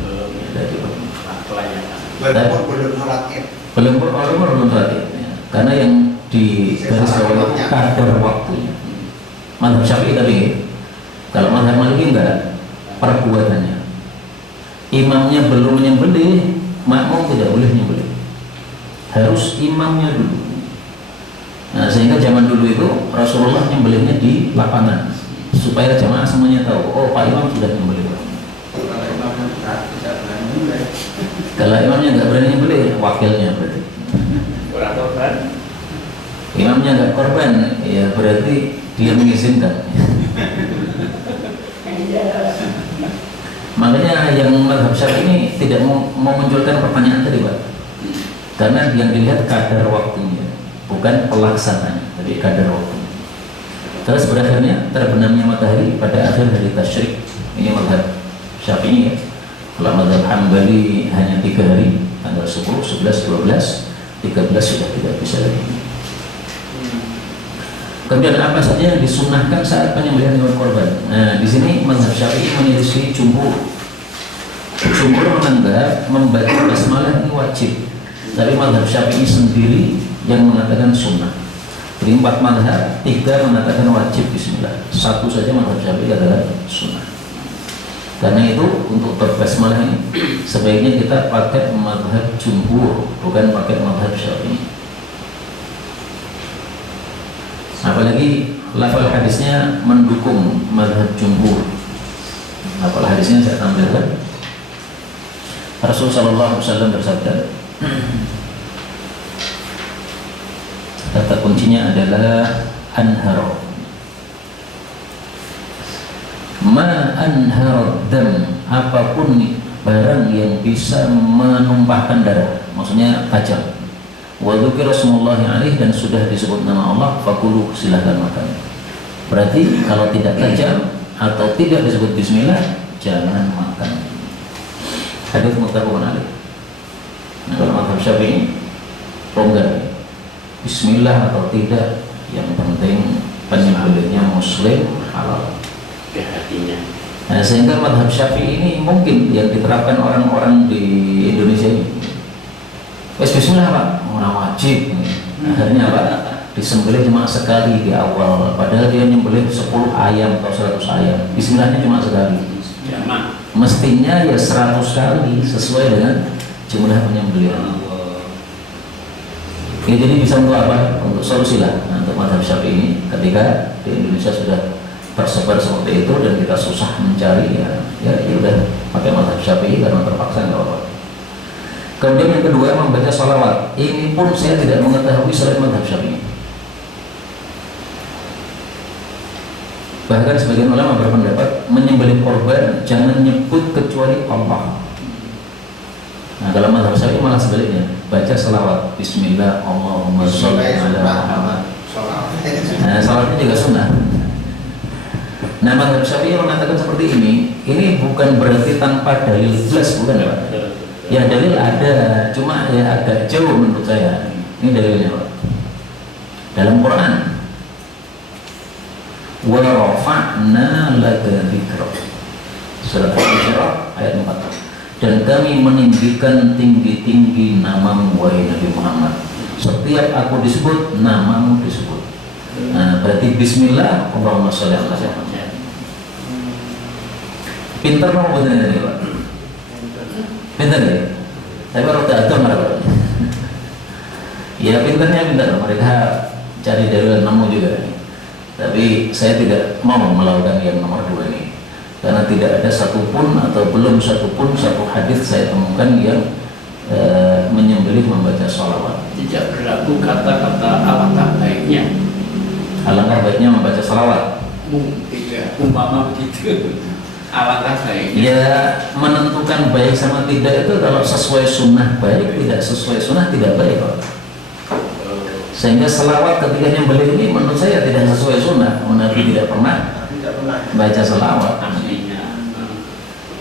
Belum sholat id. Belum sholat id. Karena yang di garis bawah kadar waktunya. Mazhab Syafi'i tapi kalau mazhab Maliki enggak, perbuatannya. Imamnya belum menyembelih, makmum tidak boleh menyembelih. Harus imamnya dulu. Nah, sehingga zaman dulu itu Rasulullah menyembelihnya di lapangan supaya jamaah semuanya tahu, oh Pak Imam sudah menyembelih. Kalau imamnya nggak berani menyembelih, wakilnya berarti. Korban. Imamnya nggak korban, ya berarti dia mengizinkan. Makanya yang mazhab Syafi'i ini tidak mau memunculkan pertanyaan tadi Pak, karena yang dilihat kadar waktunya, bukan pelaksanaan, tapi kadar waktu. Terus berakhirnya terbenamnya matahari pada akhir hari tasyrik. Ini mazhab Syafi'i ya. Kalau mazhab Hambali hanya 3 hari, tanggal 10, 11, 12, 13 sudah tidak bisa lagi. Kemudian apa saja yang disunnahkan saat penyembelihan hewan korban? Nah, di sini mazhab Syafi'i menyelisih jumhur. Jumhur menganggap membaca basmalah ini wajib, tapi mazhab Syafi'i sendiri yang mengatakan sunnah. Jadi 4 mazhab, 3 mengatakan wajib bismillah, 1 saja mazhab Syafi'i adalah sunnah. Karena itu untuk berbasmalah ini sebaiknya kita pakai mazhab jumhur, bukan pakai mazhab Syafi'i. Apalagi lafal hadisnya mendukung mazhab jumhur. Lafal hadisnya saya tampilkan. Rasulullah SAW bersabda, kata kuncinya adalah anhar. Ma anhar dam, apapun barang yang bisa menumpahkan darah, maksudnya tajam. Wa dzukira rasulullahi alaihi, dan sudah disebut nama Allah, fakulu, silahkan makan. Berarti kalau tidak tajam atau tidak disebut bismillah, jangan makan. Hadis muttafaqun alaih. Nah, kalau mazhab Syafi'i, enggak, bismillah atau tidak, yang penting penyembelihnya muslim halal. Hatinya. Nah, sehingga mazhab Syafi'i ini mungkin yang diterapkan orang-orang di Indonesia ini. Wes bismillah Pak, orang wajib. Akhirnya Pak, disembelih cuma sekali di awal, padahal dia nyembelih 10 ayam atau 100 ayam. Bismillahnya cuma sekali. Jamak. Mestinya ya 100 kali sesuai dengan jumlah penyembelihan. Ya, jadi bisa untuk apa? Untuk solusi lah. Nah, untuk mazhab Syafi'i ini ketika di Indonesia sudah tersebar seperti itu dan kita susah mencari, ya udah pakai mazhab Syafi'i karena terpaksa, nggak apa-apa. Kemudian yang kedua, membaca sholawat. Ini pun saya tidak mengetahui selain mazhab Syafi'i. Bahkan sebagian ulama berpendapat menyembelih korban jangan nyebut kecuali Allah. Nah, kalau mazhab Syafi'i malah sebaliknya, baca sholawat, Bismillah, Allahumma sholli ala Muhammad. Nah, sholawatnya juga sunnah. Nah, mazhab Syafi'i mengatakan seperti ini bukan berarti tanpa dalil jelas, bukan ya Pak? Ya, dalil ada, cuma ya agak jauh menurut saya. Ini dalilnya Pak. Dalam Quran, wa rafa'na laka dzikrak, surat Al-Isra ayat 4. Dan kami meninggikan tinggi-tinggi namamu wahai Nabi Muhammad. Setiap aku disebut, namamu disebut. Nah, berarti Bismillah, Allahumma sholli ala Muhammad. Pintar mau bener ini Pak? Pintar ya? Tapi orang tak tahu marah. Ya pintarnya pintar, mereka cari dalil nemu juga. Tapi saya tidak mau melakukan yang nomor 2 ini, karena tidak ada satupun atau belum satupun satu hadis saya temukan yang menyembelih membaca sholawat. Tidak berlaku kata-kata alangkah baiknya. Alangkah baiknya membaca sholawat. Tidak, umpama begitu. Alangkah baiknya. Ya, menentukan baik sama tidak itu kalau sesuai sunnah baik, tidak sesuai sunnah tidak baik Pak. Sehingga selawat ketika nyembelih ini menurut saya tidak sesuai sunnah. Nabi tidak pernah baca selawat.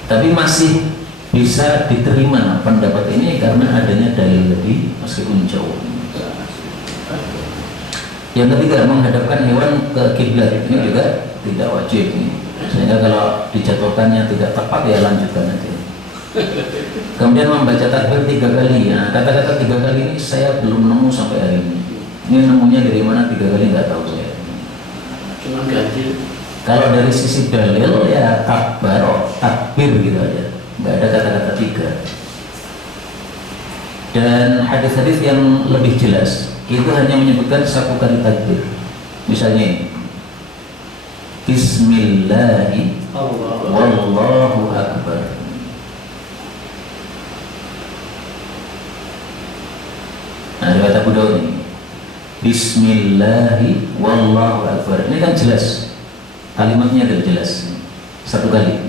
Tapi masih bisa diterima pendapat ini karena adanya dalil lebih meskipun jauh. Yang ketiga, menghadapkan hewan ke kiblat ini juga tidak wajib nih. Sehingga kalau dijatuhkannya tidak tepat ya lanjutkan aja. Kemudian membaca takbir 3 kali. Nah, kata-kata 3 kali ini saya belum nemu sampai hari ini. Ini nemunya dari mana 3 kali nggak tahu saya. Cuma ganjil. Kalau dari sisi dalil ya takbir gitu aja. Nggak ada kata-kata 3. Dan hadis-hadis yang lebih jelas itu hanya menyebutkan 1 kali takbir. Misalnya ini, Bismillahi wallahu akbar. Nah, riwayat Abu Daud ini, Bismillahi wallahu akbar. Ini kan jelas, kalimatnya adalah jelas 1 kali.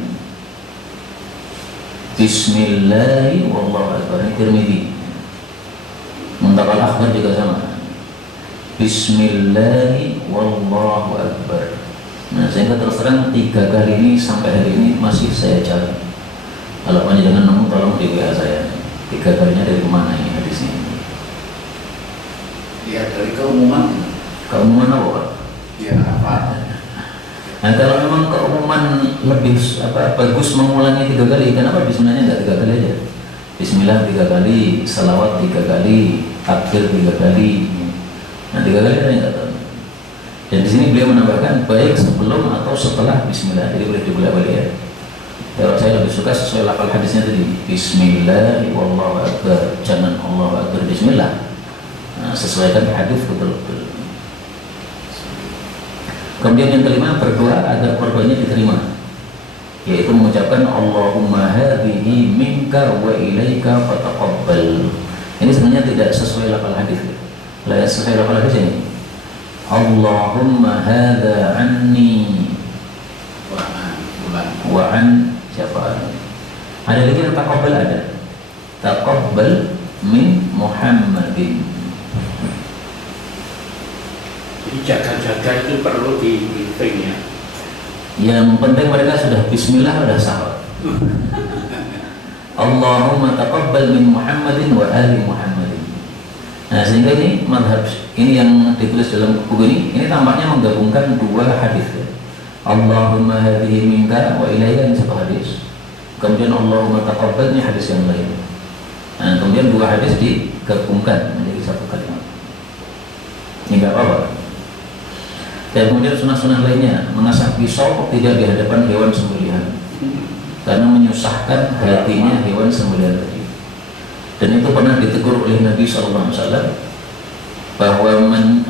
Bismillahi wallahu akbar. Ini Tirmidzi. Muntakal Akhbar juga sama. Bismillahi wallahu akbar. Nah, sehingga terus terang 3 kali ini sampai hari ini masih saya cari. Kalau panjenengan nemu tolong di WA saya. 3 kalinya dari mana ini hadisnya? Ya dari keumuman. Keumuman apa Pak? Ya apa? Nah, kalau memang keumuman lebih bagus mengulangi 3 kali, kenapa bismillahnya nggak 3 kali aja? Bismillah 3 kali, salawat 3 kali, takbir 3 kali. Nah, 3 kali saya nggak tahu. Dan di sini beliau menambahkan baik sebelum atau setelah Bismillah, jadi boleh dibolak-balik ya. Kalau saya lebih suka sesuai lafal hadisnya tadi, Bismillah wallahu akbar, jangan Allahu akbar Bismillah. Nah, sesuaikan hadis betul-betul. Kemudian yang kelima, berdoa agar korbannya diterima, yaitu mengucapkan Allahumma hadhihi minka wa ilaika fataqabbal. Ini sebenarnya tidak sesuai lafal hadis. Lah sesuai lafal hadis ini. Allahumma hadza anni wa an siapa? Ada lagi yang taqabbal ada. Taqabbal min Muhammadin. Jadi jaga-jaga itu perlu di briefing ya. Yang penting mereka sudah bismillah sudah sahur. Allahumma taqabbal min Muhammadin wa ali Muhammadin. Nah, sehingga ini madhab ini yang ditulis dalam buku ini tampaknya menggabungkan dua hadis ya. Allahumma hadhihi minka wa ilaika, ini satu hadis. Kemudian Allahumma taqabbal, ini hadis yang lain. Nah, kemudian dua hadis digabungkan menjadi satu kalimat. Ini enggak apa-apa. Dan kemudian sunnah-sunnah lainnya, mengasah pisau tidak di hadapan hewan sembelihan karena menyusahkan hatinya hewan sembelihan tadi. Dan itu pernah ditegur oleh Nabi SAW bahwa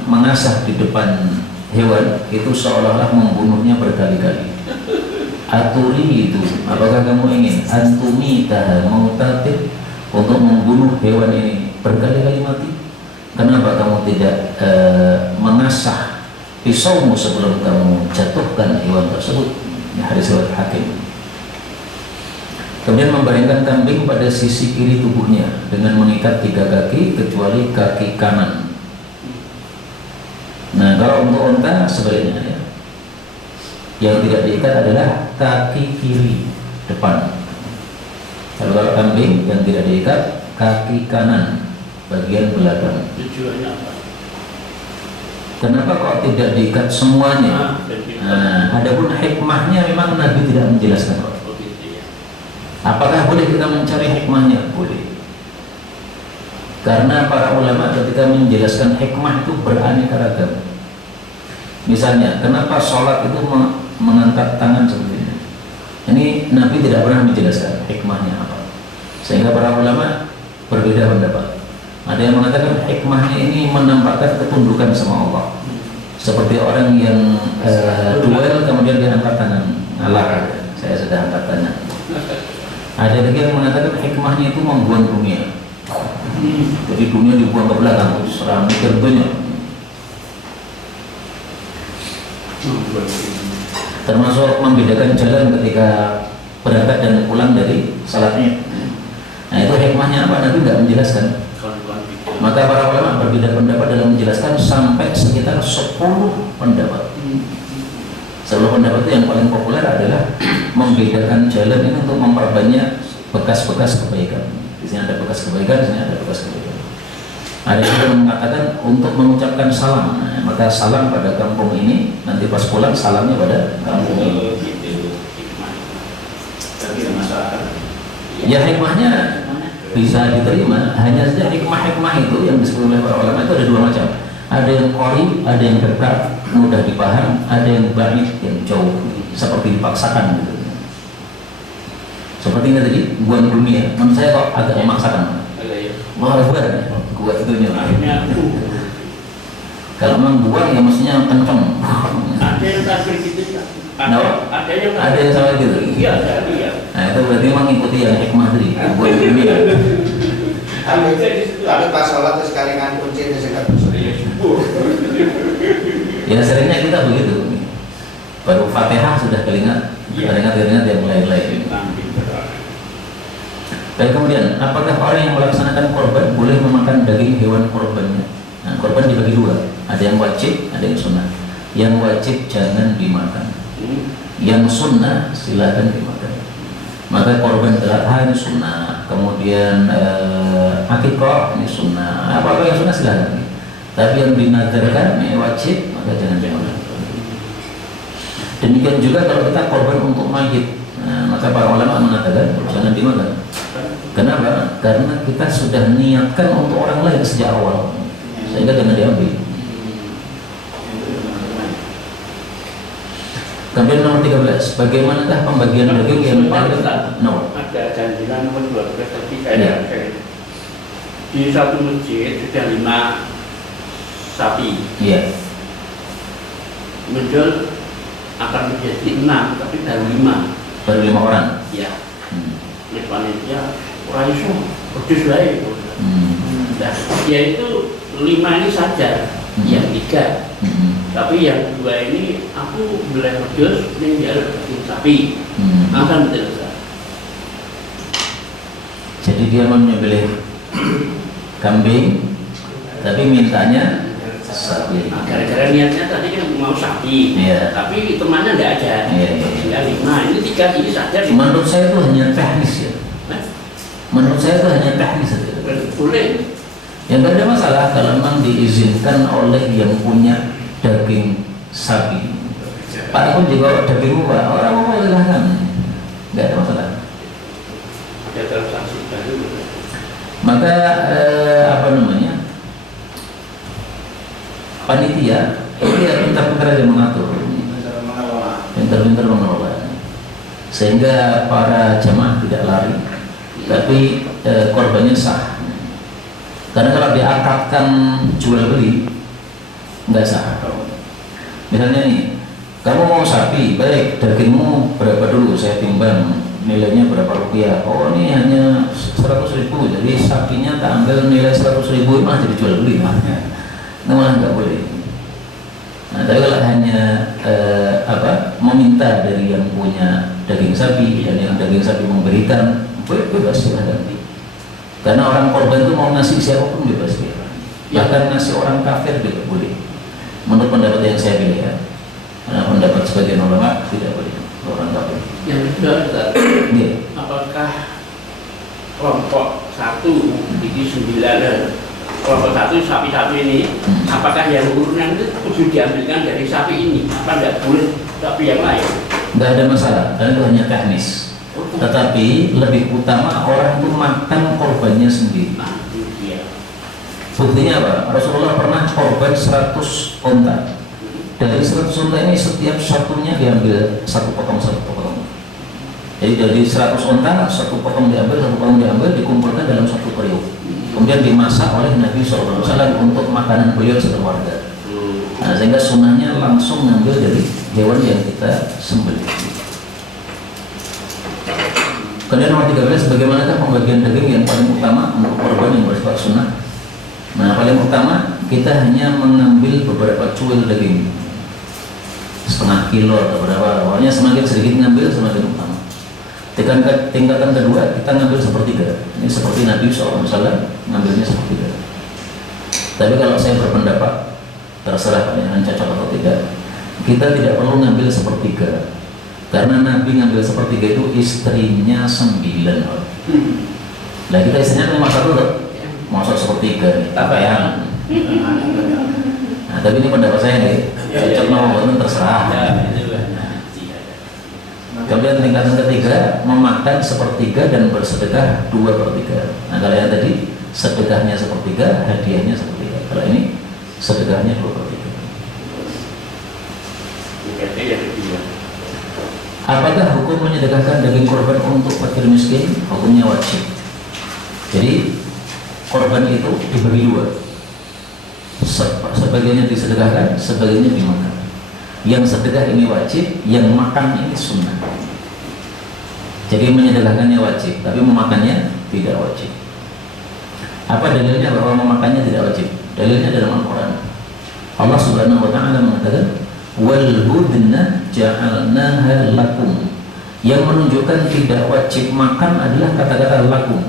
mengasah di depan hewan itu seolah-olah membunuhnya berkali-kali. Aturi itu, apakah kamu ingin antumi taha mautatin, untuk membunuh hewan ini berkali-kali mati? Kenapa kamu tidak mengasah pisaumu sebelum kamu jatuhkan hewan tersebut? Ini hadis riwayat Hakim. Kemudian membaringkan kambing pada sisi kiri tubuhnya dengan mengikat 3 kaki kecuali kaki kanan. Nah, kalau untuk unta sebaliknya ya. Yang tidak diikat adalah kaki kiri depan. Kalau kambing yang tidak diikat kaki kanan bagian belakang. Tujuannya apa? Kenapa kok tidak diikat semuanya? Nah, adapun hikmahnya memang Nabi tidak menjelaskan. Apakah boleh kita mencari hikmahnya? Boleh. Karena para ulama ketika menjelaskan hikmah itu beraneka ragam. Misalnya, kenapa sholat itu mengangkat tangan seperti ini? Ini Nabi tidak pernah menjelaskan hikmahnya apa. Sehingga para ulama berbeda pendapat. Ada yang mengatakan hikmahnya ini menampakkan ketundukan sama Allah. Seperti orang yang duel kemudian dia angkat tangan, ngalah, saya sudah angkat tangan. Ada lagi yang mengatakan hikmahnya itu membuang dunia. Jadi dunia dibuang ke belakang, serang mikir dunia. Termasuk membedakan jalan ketika berangkat dan pulang dari salat Id. Nah, itu hikmahnya apa? Nabi tidak menjelaskan. Maka para ulama berbeda pendapat dalam menjelaskan sampai sekitar 10 pendapat. 10 pendapat itu yang paling populer adalah membedakan jalan ini untuk memperbanyak bekas-bekas kebaikan. Di sini ada bekas kebaikan, di sini ada bekas kebaikan. Ada yang mengatakan untuk mengucapkan salam. Nah, maka salam pada kampung ini, nanti pas pulang salamnya pada kampung ini. Ya hikmahnya bisa diterima, hanya saja hikmah-hikmah itu yang disebut oleh para ulama itu ada 2 macam. Ada yang qarib, ada yang dekat, mudah dipaham, ada yang ba'id, yang jauh, seperti dipaksakan gitu. Seperti ini tadi, buang dunia, menurut saya kok agak memaksakan. Wah, buat kuat itunya. Kalau memang buang ya mestinya kenceng. Ada yang takbir gitu ya. Ada yang sama gitu. Iya, ada. Nah, itu berarti memang ikuti yang hikmah tadi, buang dunia. Tapi pas sholat terus kalingan kunci itu sekat. Ya seringnya kita begitu. Baru Fatihah sudah keringat yang lain-lain. Dan kemudian, apakah orang yang melaksanakan korban boleh memakan daging hewan korbannya? Nah, korban dibagi 2. Ada yang wajib, ada yang sunnah. Yang wajib jangan dimakan. Yang sunnah silakan dimakan. Maka korban Adha ini sunnah, kemudian akikah ini sunnah. Apa yang sunnah silakan. Tapi yang dinadarkan ini wajib, maka jangan dimakan. Demikian juga kalau kita korban untuk mayit, nah, maka para ulama mengatakan jangan dimakan. Kenapa? Karena kita sudah niatkan untuk orang lain sejak awal, sehingga jangan diambil. Kemudian nomor 13, bagaimanakah pembagian daging yang paling ada janjian nomor 12 tadi saya di satu masjid sudah 5 sapi. Iya. menjual akan menjadi 6 tapi baru 5. Baru 5 orang. Ya, Hmm. oleh panitia orang iso berdus baik. Nah, yaitu 5 ini saja, yang 3. Tapi yang 2 ini aku boleh berdus ini harus daging sapi. Akan betul. Jadi dia mau menyembelih kambing, tapi mintanya sapi. Nah, gara-gara niatnya tadi kan mau sapi, Iya. tapi temannya nggak ada. Iya, iya. Tinggal 5, ini 3 ini saja. Menurut saya itu hanya teknis ya. Menurut saya itu hanya teknis saja. Boleh. Ya nggak ada masalah kalau memang diizinkan oleh yang punya daging sapi. Padahal juga daging uang, orang mau silahkan, nggak ada masalah. Ada transaksi baru. Maka apa namanya, panitia itu ya pintar-pintar aja mengatur, pintar-pintar mengelola, sehingga para jamaah tidak lari, tapi korbannya sah. Karena kalau diakatkan jual beli nggak sah. Misalnya nih, kamu mau sapi, baik dagingmu berapa dulu, saya timbang nilainya berapa rupiah. Oh ini hanya 100.000, jadi sapinya tak ambil nilai 100.000, mah jadi jual beli mahnya. Nah, malah nggak boleh. Nah, tapi kalau hanya meminta dari yang punya daging sapi dan yang daging sapi memberikan, bebas silahkan. Karena orang korban itu mau ngasih siapapun bebas dia. Bahkan ngasih orang kafir juga boleh. Menurut pendapat yang saya pilih ya. Karena pendapat sebagian ulama tidak boleh orang kafir. Yang kedua, Iya. apakah kelompok 1 ini 9, kelompok 1 sapi-sapi ini, apakah yang urunan itu kudu diambilkan dari sapi ini? Apa nggak boleh sapi yang lain? Nggak ada masalah, karena itu hanya teknis. Tetapi lebih utama orang itu makan korbannya sendiri. Nah, itu dia. Buktinya apa? Rasulullah pernah korban 100 onta. Dari 100 onta ini setiap satunya diambil satu potong. Jadi dari 100 onta, satu potong diambil, dikumpulkan dalam satu periuk. Kemudian dimasak oleh Nabi SAW untuk makanan beliau sekeluarga. Nah, sehingga sunnahnya langsung ngambil dari hewan yang kita sembelih. Kemudian nomor 13, bagaimanakah pembagian daging yang paling utama untuk korban yang bersifat sunnah? Nah, paling utama kita hanya mengambil beberapa cuil daging, setengah kilo atau berapa. Pokoknya semakin sedikit ngambil semakin utama. Tingkatan kedua kita ngambil sepertiga. Ini seperti Nabi SAW ngambilnya sepertiga. Tapi kalau saya berpendapat, terserah kalian cocok atau tidak, kita tidak perlu ngambil sepertiga. Karena Nabi ngambil sepertiga itu istrinya 9 orang. Nah kita istrinya cuma 1 loh, masuk sepertiga nih, apa ya? Nah tapi ini pendapat saya nih, cocok mau terserah. Kemudian tingkatan ketiga memakan sepertiga dan bersedekah 2/3. Nah kalau yang tadi sedekahnya sepertiga, hadiahnya sepertiga. Kalau ini sedekahnya 2/3. Yang kedua. Apakah hukum menyedekahkan daging korban untuk fakir miskin? Hukumnya wajib. Jadi korban itu dibagi 2. Sebagiannya disedekahkan, sebagiannya dimakan. Yang sedekah ini wajib, yang makan ini sunnah. Jadi menyedekahkannya wajib, tapi memakannya tidak wajib. Apa dalilnya bahwa memakannya tidak wajib? Dalilnya dalam Al-Quran. Allah Subhanahu wa Ta'ala mengatakan, wal budna ja'alnaha lakum. Yang menunjukkan tidak wajib makan adalah kata-kata lakum.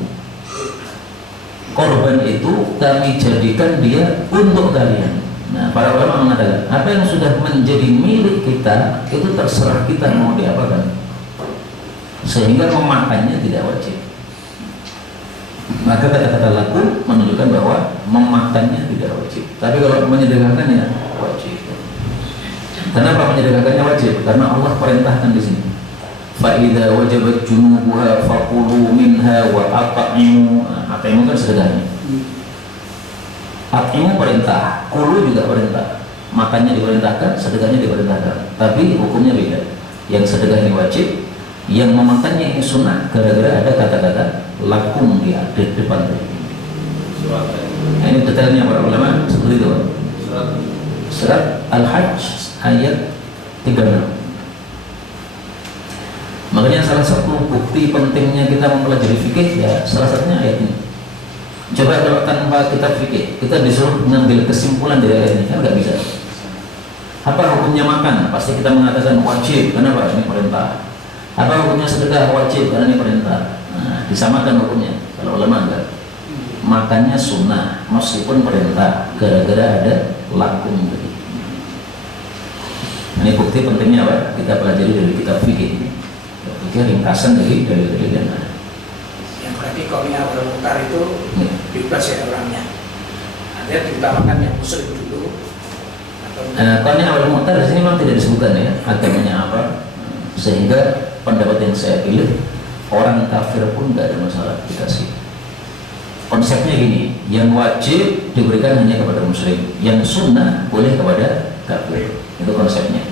Korban itu kami jadikan dia untuk kalian. Nah, para ulama mengatakan apa yang sudah menjadi milik kita itu terserah kita mau diapakan, sehingga memakannya tidak wajib. Maka kata-kata laku menunjukkan bahwa memakannya tidak wajib. Tapi kalau menyedekahkannya wajib. Kenapa menyedekahkannya wajib? Karena Allah perintahkan di sini. Fa idza wajabat junubuha faqulu minha wa at'imu. At'imu kan sedekahnya. At'imu perintah, kulu juga perintah. Makannya diperintahkan, sedekahnya diperintahkan. Tapi hukumnya beda. Yang sedekah ini wajib, yang memakannya ini sunnah gara-gara ada kata-kata lakum di depan tadi. Nah, ini detailnya para ulama seperti itu. Surat Al-Hajj ayat 36. Makanya salah satu bukti pentingnya kita mempelajari fikih ya salah satunya ayat ini. Coba kalau tanpa kita fikih, kita disuruh mengambil kesimpulan dari ayat ini kan nggak bisa. Apa hukumnya makan? Pasti kita mengatakan wajib, kenapa? Ini perintah. Apa hukumnya sedekah? Wajib, karena ini perintah. Nah, disamakan hukumnya. Kalau ulama enggak. Makannya sunnah, meskipun perintah, gara-gara ada lakum tadi. Ini bukti pentingnya apa? Kita pelajari dari kitab fikih. Fikih ringkasan dari yang ada. Yang berarti kaunya awal mutar itu bebas ya orangnya. Ada diutamakan yang musyrik dulu. Kaunya awal mutar di sini memang tidak disebutkan ya agamanya apa, sehingga pendapat yang saya pilih orang kafir pun tidak ada masalah dikasih. Konsepnya gini, yang wajib diberikan hanya kepada musyrik, yang sunnah boleh kepada kafir. Itu konsepnya.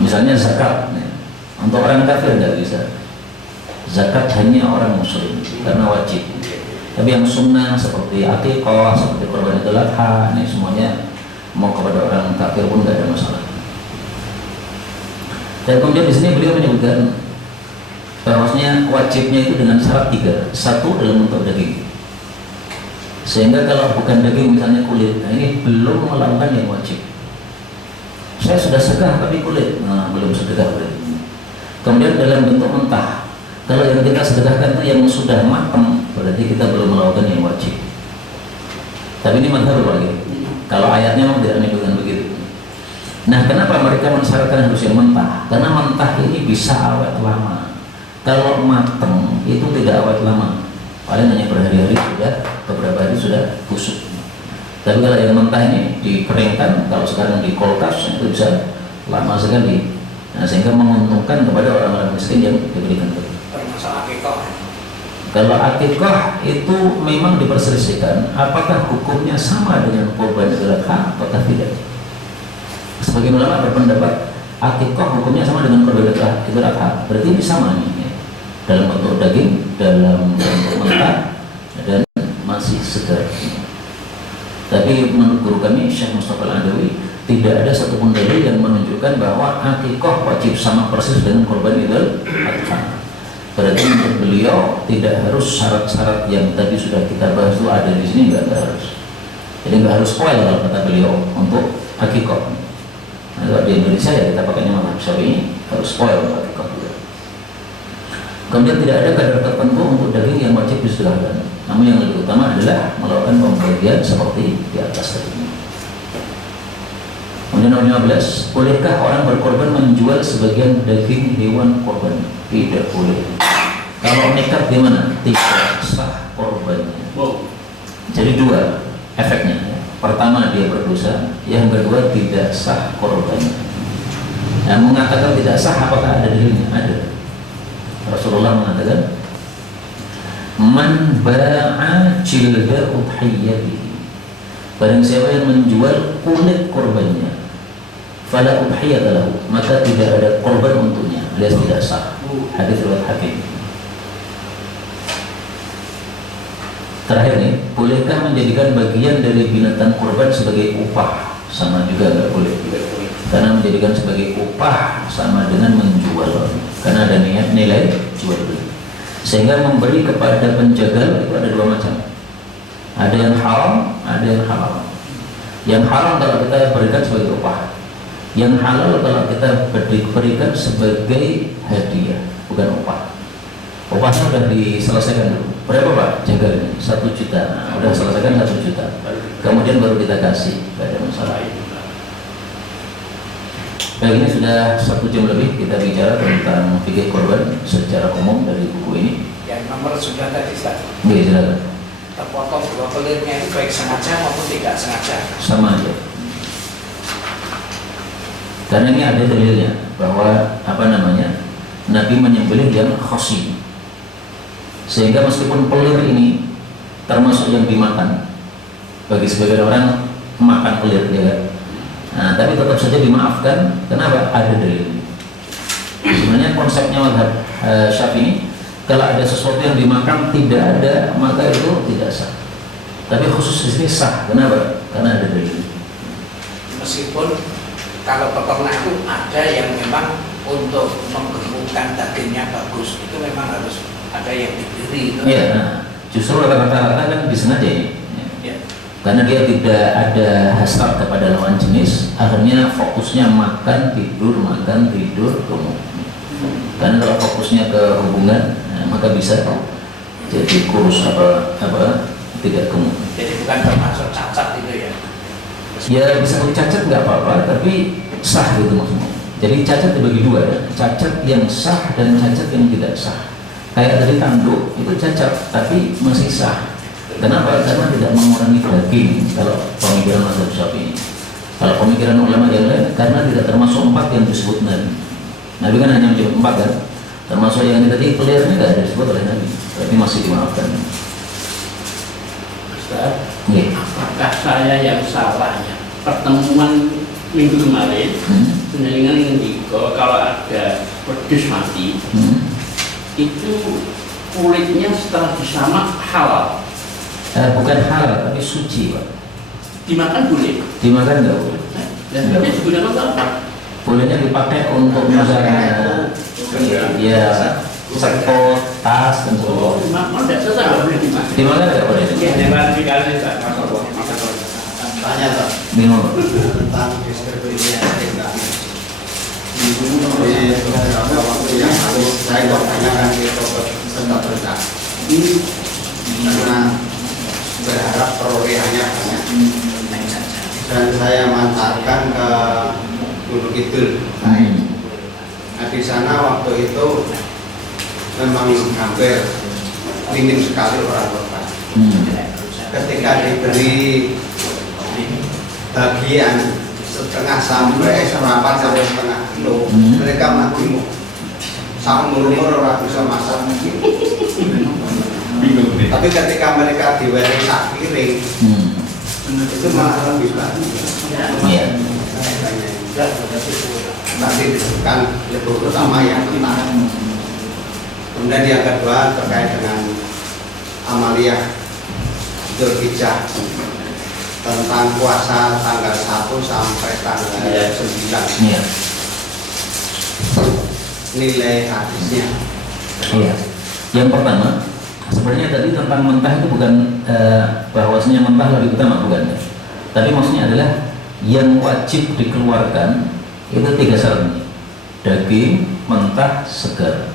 Misalnya zakat, ya. Untuk orang kafir nggak bisa. Zakat hanya orang musyrik karena wajib. Tapi yang sunnah seperti akikah, seperti kurban Idul Adha, ini semuanya mau kepada orang kafir pun nggak ada masalah. Dan kemudian di sini beliau menyebutkan bahwasanya wajibnya itu dengan syarat 3. Satu dalam bentuk daging. Sehingga kalau bukan daging misalnya kulit, nah ini belum melakukan yang wajib. Saya sudah sedekah tapi kulit, nah belum sedekah berarti. Kemudian dalam bentuk mentah. Kalau yang kita sedekahkan itu yang sudah matang, berarti kita belum melakukan yang wajib. Tapi ini mazhab lagi. Kalau ayatnya memang tidak menyebutkan begitu. Nah, kenapa mereka mensyaratkan harus yang mentah? Karena mentah ini bisa awet lama. Kalau matang itu tidak awet lama. Paling hanya berhari-hari sudah, beberapa hari sudah busuk. Tapi kalau yang mentah ini dikeringkan, kalau sekarang di kulkas itu bisa lama sekali. Nah, sehingga menguntungkan kepada orang-orang miskin yang diberikan itu. Termasuk akikah. Kalau akikah itu memang diperselisihkan apakah hukumnya sama dengan kurban Idul Adha atau tidak. Sebagian ulama berpendapat akikah hukumnya sama dengan kurban Idul Adha, berarti ini sama nih ya. Dalam bentuk daging, dalam bentuk mentah dan masih segar. Tapi menurut guru kami Syekh Mustafa Al-Adawi tidak ada satupun dalil yang menunjukkan bahwa akikah wajib sama persis dengan kurban Idul Adha. Berarti menurut beliau tidak harus syarat-syarat yang tadi sudah kita bahas itu ada di sini, nggak harus. Jadi nggak harus spoil kalau kata beliau untuk akikah. Nah, kalau di Indonesia ya kita pakainya mazhab Syafi'i harus spoil untuk akikah. Kemudian tidak ada kadar tertentu untuk daging yang wajib disedekahkan. Namun yang lebih utama adalah melakukan pembagian seperti di atas tadi. Kemudian nomor 15, bolehkah orang berkorban menjual sebagian daging hewan korban? Tidak boleh. Kalau nekat gimana? Tidak sah korbannya. Jadi dua efeknya. Ya. Pertama dia berdosa, yang kedua tidak sah korbannya. Nah, mengatakan tidak sah apakah ada dalilnya? Ada. Rasulullah mengatakan, "Man ba'a jilda udhiyatihi." Barang siapa yang menjual kulit korbannya, fala udhiyata lahu, maka tidak ada korban untuknya, alias tidak sah. Hadis riwayat Hakim. Terakhir nih, bolehkah menjadikan bagian dari binatang korban sebagai upah? Sama juga nggak boleh. Karena menjadikan sebagai upah sama dengan menjual. Karena ada nilai jual beli. Sehingga memberi kepada penjagal itu ada dua macam. Ada yang haram, ada yang halal. Yang haram kalau kita berikan sebagai upah. Yang halal kalau kita berikan sebagai hadiah, bukan upah. Upahnya sudah diselesaikan dulu. Berapa Pak? Jagal ini 1 juta. Nah, udah selesaikan 1 juta. Kemudian baru kita kasih, tidak ada masalah. Baik, ini sudah 1 jam lebih kita bicara tentang fikih korban secara umum dari buku ini. Yang nomor 9 tadi Ustaz. Oke, silakan. Terpotong dua pelitnya itu baik sengaja maupun tidak sengaja. Sama aja. Karena ini ada dalilnya bahwa Nabi menyembelih yang khasi. Sehingga meskipun pelir ini termasuk yang dimakan, bagi sebagian orang makan pelir ya kan? Nah, tapi tetap saja dimaafkan. Kenapa? Ada dalil. Sebenarnya konsepnya mazhab Syafi'i, kalau ada sesuatu yang dimakan tidak ada, maka itu tidak sah. Tapi khusus di sini sah. Kenapa? Karena ada dalil. Meskipun kalau peternak itu ada yang memang untuk menggemukkan dagingnya bagus, itu memang harus ada yang diberi itu. Iya, nah, justru rata-rata kan disengaja ya. Ya. Karena dia tidak ada hasrat kepada lawan jenis, akhirnya fokusnya makan tidur gemuk. Karena kalau fokusnya ke hubungan, nah, maka bisa jadi kurus apa tidak gemuk. Jadi bukan termasuk cacat itu ya. Ya bisa cacat nggak apa-apa, tapi sah gitu maksudnya. Jadi cacat dibagi dua ya, cacat yang sah dan cacat yang tidak sah. Kayak tadi tanduk itu cacat, tapi masih sah. Kenapa? Karena tidak mengurangi daging kalau pemikiran mazhab Syafi'i. Kalau pemikiran ulama yang lain, karena tidak termasuk 4 yang disebut Nabi. Nabi kan hanya menyebut 4 kan, termasuk yang tadi pelirnya nggak ada disebut oleh Nabi, tapi masih dimaafkan. Ustaz, Oke. apakah saya yang salah ya? Pertemuan minggu kemarin, penjaringan indigo kalau ada wedus mati, itu kulitnya setelah disamak halal. Bukan halal, tapi suci Pak. Dimakan boleh? Dimakan nggak boleh. Dan tapi digunakan untuk apa? Bolehnya dipakai untuk misalnya ya sekot, tas dan Oh, sebagainya. dimakan tidak selesai nggak boleh dimakan. Dimakan nggak boleh. Jangan dikali tak Tanya tak Bingung. tentang distribusi agenda. Di beberapa waktu yang lalu saya tanyakan ke peserta berita karena berharap perolehannya banyak dan saya mantarkan ke Gunung Kidul. Nah di sana waktu itu memang hampir minim sekali orang korban. Ketika diberi bagian setengah sampai seperempat sampai setengah kilo, mereka mati seumur-umur orang bisa masak. Tapi ketika mereka diweling sak piring, itu malah lebih bagus. Iya. Nanti disebutkan lebih utama yang mentah. Kemudian yang kedua terkait dengan Amalia Dzulhijjah tentang puasa tanggal 1 sampai tanggal 9. Iya. Nilai hadisnya. Iya. Yang pertama, sebenarnya tadi tentang mentah itu bukan bahwasanya mentah lebih utama, bukan. Tapi maksudnya adalah yang wajib dikeluarkan itu 3 syaratnya: daging, mentah, segar.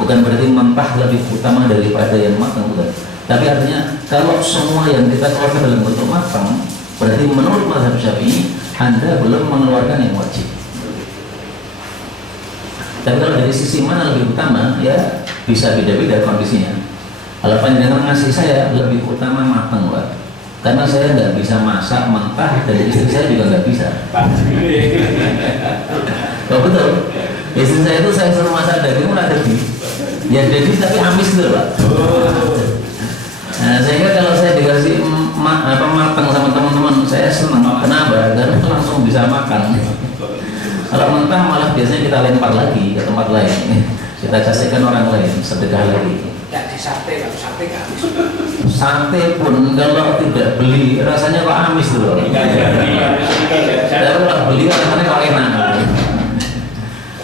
Bukan berarti mentah lebih utama daripada yang matang, bukan. Tapi artinya kalau semua yang kita keluarkan dalam bentuk matang, berarti menurut mazhab Syafi'i Anda belum mengeluarkan yang wajib. Tapi kalau dari sisi mana lebih utama, ya bisa beda-beda kondisinya. Kalau panjenengan ngasih saya lebih utama matang, Pak. Karena saya nggak bisa masak mentah dan istri saya juga nggak bisa. Oh betul. Istri saya itu saya suruh masak daging udah jadi. Ya jadi tapi amis gitu, Pak. Nah, sehingga kalau saya dikasih matang sama teman-teman, saya senang. Kenapa? Karena langsung bisa makan. Kalau mentah malah biasanya kita lempar lagi ke tempat lain. Kita kasihkan orang lain, sedekah lagi. Jadi sate, kalau sate nggak habis. Sate pun kalau tidak beli rasanya kok amis tuh. Kalau beli rasanya kok enak.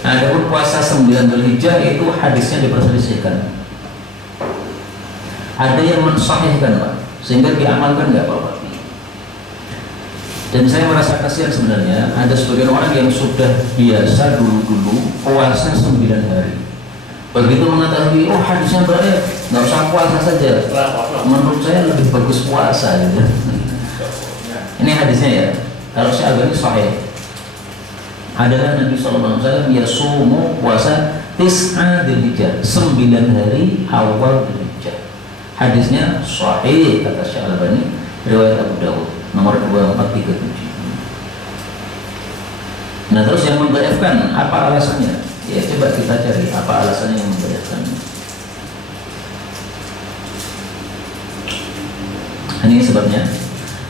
Nah, adapun puasa 9 Dzulhijjah itu hadisnya diperselisihkan. Ada yang mensahihkan, Pak, sehingga diamalkan nggak apa-apa. Dan saya merasa kasihan sebenarnya ada sebagian orang yang sudah biasa dulu-dulu puasa 9 hari. Begitu mengetahui, oh hadisnya berat, nggak usah puasa saja. Menurut saya lebih bagus puasa gitu. Ini hadisnya ya. Kalau saya agak sahih. Adalah Nabi SAW yasumu puasa 9 Dzulhijjah, 9 hari awal Dzulhijjah. Hadisnya sahih kata Syekh Al-Albani, riwayat Abu Dawud nomor 2437. Nah terus yang membaikkan apa alasannya? Ya coba kita cari apa alasannya yang membaikkan. Ini sebabnya.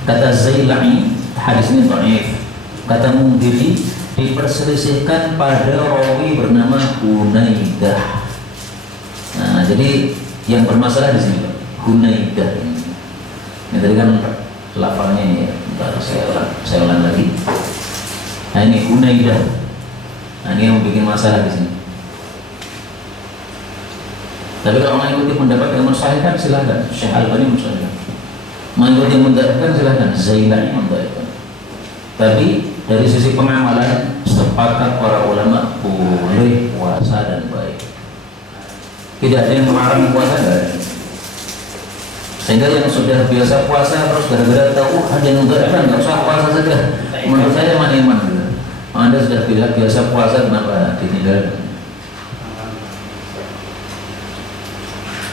Kata Zailai, hadis ini dhaif. Kata Mundhiri, diperselisihkan pada rawi bernama Hunaidah. Nah jadi yang bermasalah di sini, Hunaidah. Ini tadi kan lafalnya ya, saya ulang lagi. Nah ini Hunaidah. Nah ini yang bikin masalah di sini. Tapi kalau mengikuti pendapat yang mensahihkan silahkan. Syekh Albani mensahihkan. Mengikuti yang mendhaifkan silahkan. Zailani mendhaifkan. Tapi dari sisi pengamalan sepakat para ulama boleh puasa dan baik. Tidak ada yang melarang puasa, enggak ada. Sehingga yang sudah biasa puasa terus gara-gara tahu ada yang mendhaifkan nggak usah puasa saja. Menurut saya iman gitu. Anda sudah biasa puasa kenapa ditinggalkan?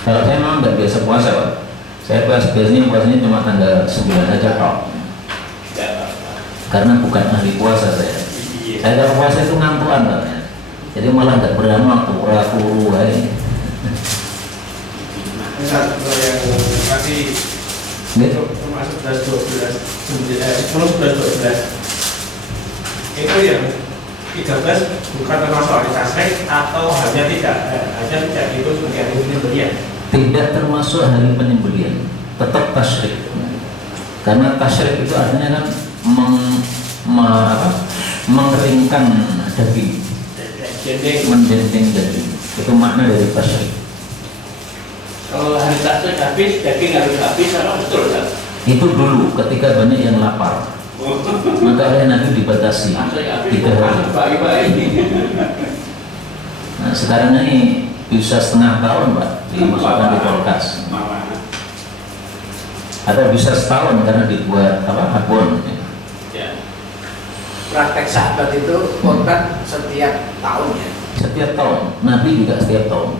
Kalau saya memang nggak biasa puasa, Pak. Saya biasanya puasanya cuma tanggal 9 aja, Pak. Karena bukan ahli puasa saya. Saya kalau puasa itu ngantuan, Pak. Jadi malah nggak berani waktu pura-pura aja. Kalau yang tadi termasuk 11, 12 itu yang 13 bukan termasuk hari tasrik atau hanya tidak itu seperti hari penyembelihan. Tidak termasuk hari penyembelihan, tetap tasyrik. Karena tasyrik itu artinya kan mengeringkan daging, mendendeng daging. Itu makna dari tasyrik. Kalau hari tasrik habis, daging harus habis, apa betul kan? Itu dulu ketika banyak yang lapar, maka oleh Nabi dibatasi 3 hari. Nah sekarang ini bisa setengah tahun, Pak, dimasukkan di kulkas. Atau bisa setahun karena dibuat abon. Ya. Praktek sahabat itu korban setiap tahun ya. Setiap tahun, Nabi juga setiap tahun.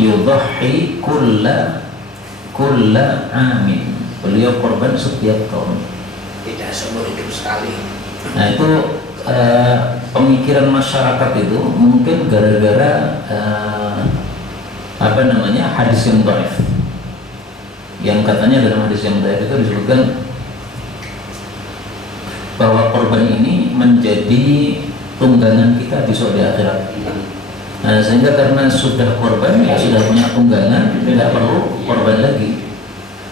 Yudhahi kulla amin. Beliau korban setiap tahun. Tidak seumur hidup sekali. Nah itu pemikiran masyarakat itu mungkin gara-gara hadis yang dhaif. Yang katanya dalam hadis yang dhaif itu disebutkan bahwa korban ini menjadi tunggangan kita besok di akhirat. Nah, sehingga karena sudah korban, ya sudah punya tunggangan, tidak perlu korban lagi.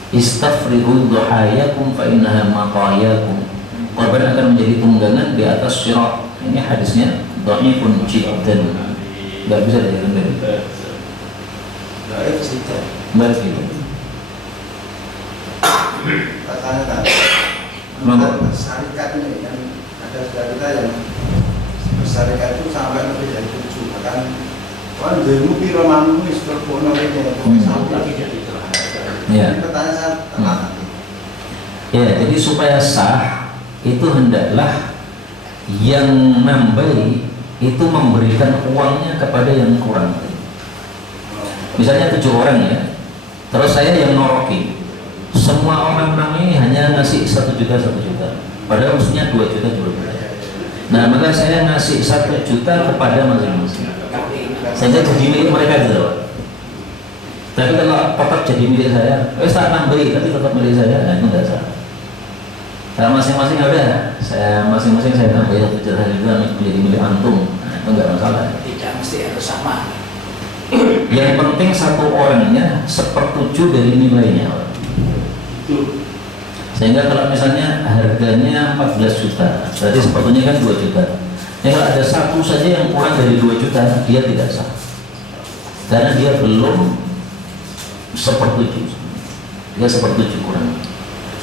Istafrihu duhayakum fa innaha maqayakum. Korban akan menjadi tunggangan di atas sirat. Ini hadisnya dhaifun jiddan. Enggak bisa didengar. Baik cerita. Baik itu. Katakan syarikat ini kan ada saudara kita yang bersyarikat itu sampai lebih dari 7 bahkan kalau dulu piro mampu istirahat pono ini sampai Ya. pertanyaan saya tenang. Ya, jadi supaya sah itu hendaklah yang nambahi itu memberikan uangnya kepada yang kurang. Misalnya 7 orang ya, terus saya yang noroki. Semua orang namanya hanya ngasih 1 juta, padahal mestinya 2 juta juga. Nah maka saya ngasih 1 juta kepada masing-masing. Saya jadi milik mereka gitu loh. Tapi kalau tetap jadi milik saya, tak nambahi tapi tetap milik saya, nah itu enggak salah. Kalau masing-masing ada, saya masing-masing saya nambahi 1 juta juga menjadi milik antum, nah itu enggak masalah. Tidak mesti harus sama. Yang penting satu orangnya 1/7 dari nilainya. Sehingga kalau misalnya harganya 14 juta, berarti sepatunya kan 2 juta. Ya kalau ada satu saja yang kurang dari 2 juta, dia tidak sah. Karena dia belum 1/7. Dia 1/7 kurang.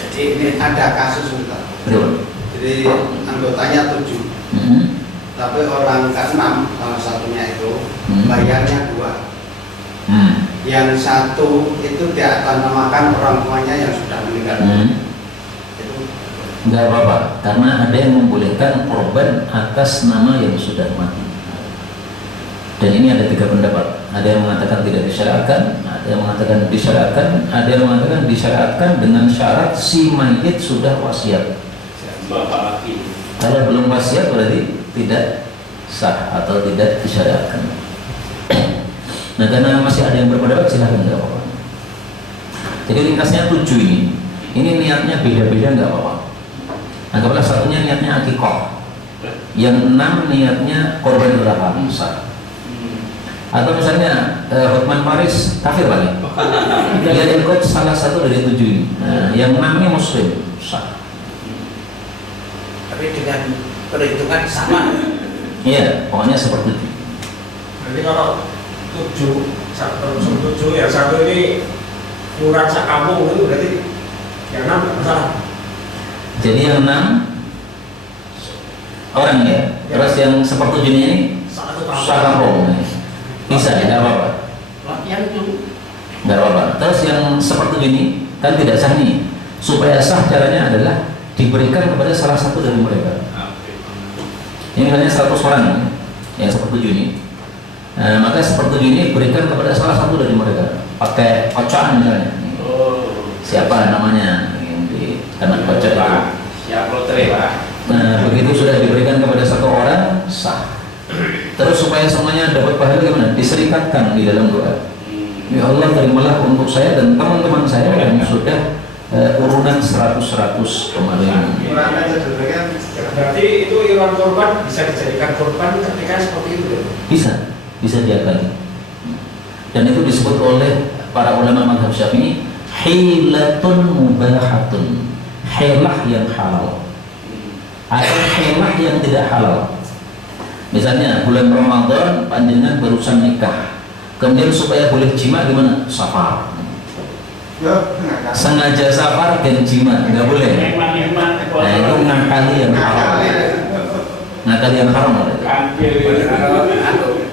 Jadi ini ada kasus Ustaz. Berapa? Jadi anggotanya 7. Tapi orang ke-6 salah satunya itu bayarnya 2. Yang satu itu diatasnamakan orang tuanya yang sudah meninggal. Itu enggak apa-apa, karena ada yang membolehkan korban atas nama yang sudah mati. Dan ini ada 3 pendapat. Ada yang mengatakan tidak disyariatkan, ada yang mengatakan disyariatkan, ada yang mengatakan disyariatkan dengan syarat si mayit sudah wasiat. Bapak laki. Kalau belum wasiat berarti tidak sah atau tidak disyariatkan. Nah karena masih ada yang berpendapat silahkan, nggak apa-apa. Jadi ringkasnya 7 ini niatnya beda-beda nggak apa-apa. Anggaplah satunya niatnya akikoh, yang 6 niatnya korban berapa sah. Atau misalnya Hotman Paris kafir balik, dia ikut salah satu dari 7 ini. Nah, yang 6 ini muslim sah. tapi dengan perhitungan sama. Iya, pokoknya seperti itu. Nanti kalau 7 yang satu ini kurang sak kampung itu berarti yang 6 nggak masalah. Jadi yang 6 orang ya, terus yang sepertujuhnya ini Satu sakampung, bisa ya, nggak apa-apa. Latihan itu Nggak apa-apa. Terus yang sepertujuh ini kan tidak sah nih. Supaya sah caranya adalah diberikan kepada salah satu dari mereka. Ini misalnya 100 orang yang sepertujuh ini. Maka sepertujuh ini berikan kepada salah satu dari mereka. Pakai kocokan misalnya. Siapa namanya yang di kanan kocok itu? siap lotre Pak. Nah, begitu sudah diberikan kepada satu orang, sah. Terus supaya semuanya dapat pahala gimana? Diserikatkan di dalam doa. Ya Allah, terimalah untuk saya dan teman-teman saya yang sudah urunan 100 kemarin. Berarti itu iuran korban bisa dijadikan korban ketika seperti itu ya? Bisa diakali. Dan itu disebut oleh para ulama mazhab Syafi'i hilatun mubahatun, hilah yang halal atau hilah yang tidak halal. Misalnya bulan Ramadan panjenengan barusan nikah, kemudian supaya boleh jima gimana? Safar. Sengaja safar dan jima nggak boleh. Nah itu ngakali yang haram. Ngakali yang haram.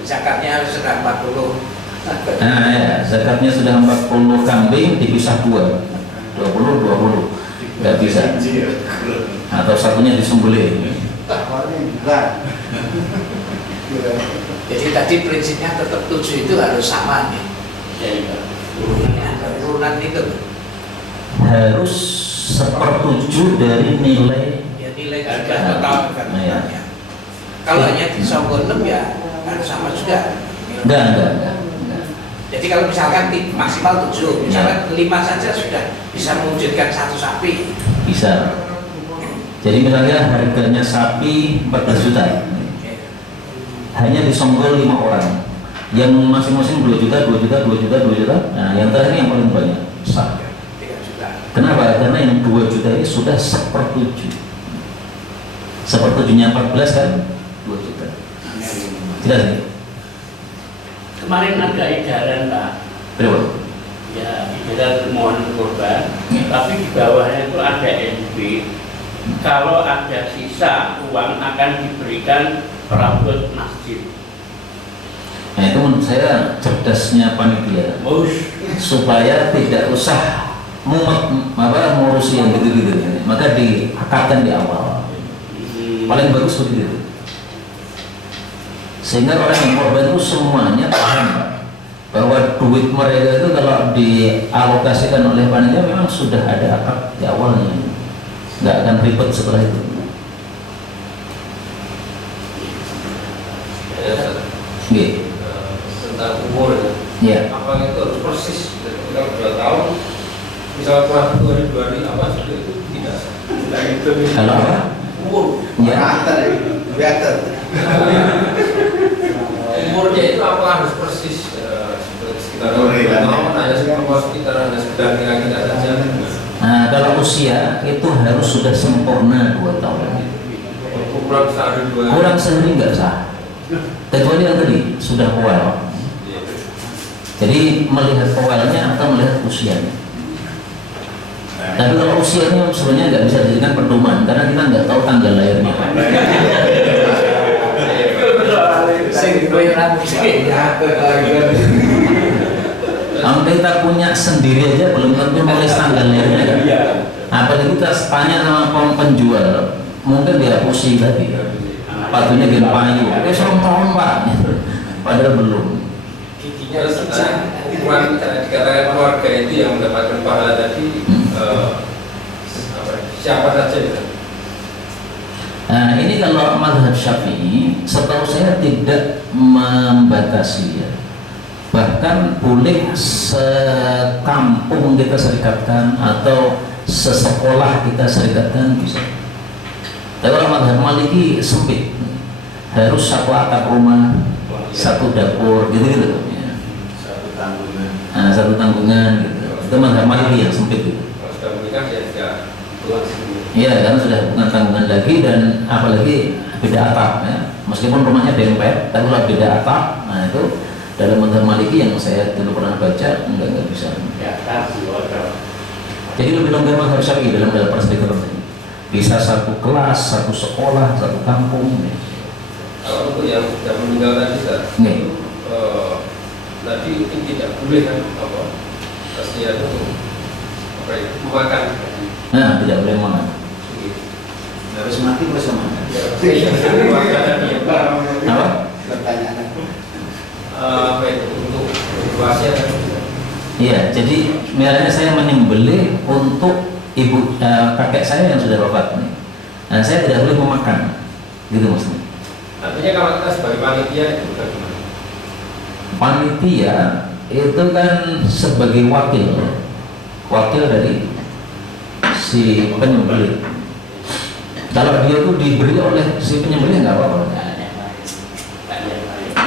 Zakatnya sudah 40. Nah ya, zakatnya sudah 40 kambing dipisah 20 nggak bisa. Atau satunya disembelih. Jadi tadi prinsipnya tetap 7 itu harus sama nih. Urunan itu Harus 1/7 dari nilai. ya nilai harga total kandungannya. Kalau hanya disongkol 6 ya harus sama juga. Enggak. Jadi kalau misalkan maksimal 7, misalkan 5 saja sudah bisa mewujudkan 1 sapi. Bisa. Jadi misalnya harganya sapi 14 juta. Hanya disonggol 5 orang. Yang masing-masing 2 juta. Nah, yang terakhir yang paling banyak sah. 3 juta. Kenapa? Karena yang 2 juta ini sudah 1/7. 1/7-nya 14 kan 2 juta. Jelas nih? Kemarin ada edaran Pak. Berapa? Ya, edaran mohon korban. Tapi di bawahnya itu ada NB. Kalau ada sisa uang akan diberikan perabot masjid. Nah itu menurut saya cerdasnya panitia supaya tidak usah ngurusi yang gitu-gitu, maka diakatkan di awal. Paling bagus begitu. Sehingga orang yang korban itu semuanya paham bahwa duit mereka itu kalau dialokasikan oleh panitia memang sudah ada akad di awalnya, nggak akan ribet setelah itu. Tentang umur Ya. apa itu harus persis kalau 2 tahun misalnya telah 2 hari apa sudah itu tidak Kalau apa? umur Ya. umurnya itu apa harus persis sekitar 2 tahun hanya sekitar kira-kira saja. Nah, kalau usia itu harus sudah sempurna 2 tahun. Kurang sehari 2 hari. Kurang sehari nggak sah. Kecuali yang tadi sudah powel. Jadi melihat powelnya atau melihat usianya. Tapi kalau usianya sebenarnya nggak bisa dijadikan pedoman karena kita nggak tahu tanggal lahirnya. Kalau kita punya sendiri aja belum tentu nulis tanggal lahirnya kan. Apalagi kita tanya sama penjual, mungkin dia pusing tadi. Patunya dia payu, tahun Pak, padahal belum. Intinya ukuran dikatakan keluarga itu yang mendapatkan pahala tadi siapa saja ya? Nah ini kalau mazhab Syafi'i setahu saya tidak membatasi ya. Bahkan boleh sekampung kita serikatkan atau sesekolah kita serikatkan bisa. Tapi kalau mazhab Maliki sempit, harus satu atap rumah, satu dapur gitu-gitu. Satu tanggungan gitu. Itu mazhab Maliki yang sempit gitu. Kalau sudah menikah ya tidak keluar sendiri. Iya, karena sudah bukan tanggungan lagi dan apalagi beda atap ya. Meskipun rumahnya dempet, tapi kalau beda atap, nah itu dalam mazhab Maliki yang saya dulu pernah baca enggak bisa. Ya, tapi Jadi lebih longgar mazhab Syafi'i dalam hal perselingkuhan ini. Bisa satu kelas, satu sekolah, satu kampung. Ya. Kalau untuk yang sudah meninggal tadi, Nih. tadi mungkin tidak boleh kan apa? Pastinya itu apa ya? Memakan. Nah, tidak boleh makan. Harus mati bisa makan. Apa? Pertanyaan. Apa itu untuk wasiat kan? Iya, jadi misalnya saya menyembelih untuk ibu kakek saya yang sudah wafat nih. Nah, saya tidak boleh memakan, gitu maksudnya. Artinya kalau kita sebagai panitia itu bagaimana? Panitia itu kan sebagai wakil dari si penyembelih. Kalau dia itu diberi oleh si penyembelih nggak apa-apa.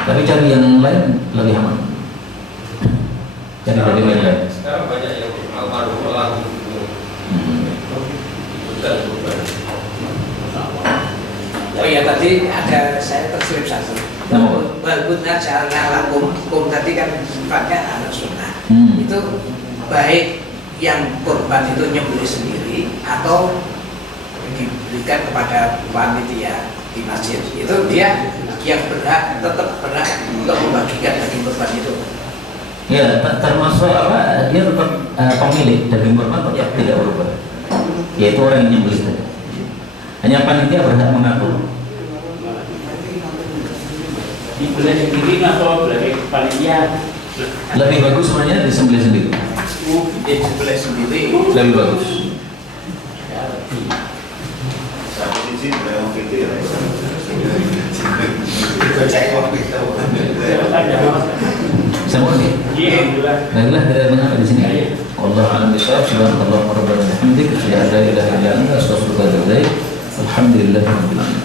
Tapi cari yang lain lebih aman. Cari dari yang lain. Sekarang banyak yang almarhum Oh ya tadi ada saya terselip satu. Nama? Walbutna ja'alna lakum tadi kan sifatnya ala sunnah. Itu baik yang korban itu nyembelih sendiri atau diberikan kepada panitia di masjid. Itu dia yang tetap berhak untuk membagikan daging korban itu. Ya, termasuk apa? Dia tetap pemilik daging korban tetap tidak berubah. Yaitu orang yang nyembelih. Hanya panitia berhak mengatur. dibeli sendiri atau beli panitia? Lebih bagus sebenarnya disembelih sendiri. Disembelih sendiri. Lebih bagus. Satu sisi memang gitu ya. Dicek waktu itu. Semua nih. Iya, alhamdulillah. Baiklah, kita dengar di sini. Allah alam bisawab. Subhanallah wa rabbana bihamdik. Asyhadu an la ilaha illa anta astaghfiruka wa atubu ilaik. Alhamdulillah rabbil alamin.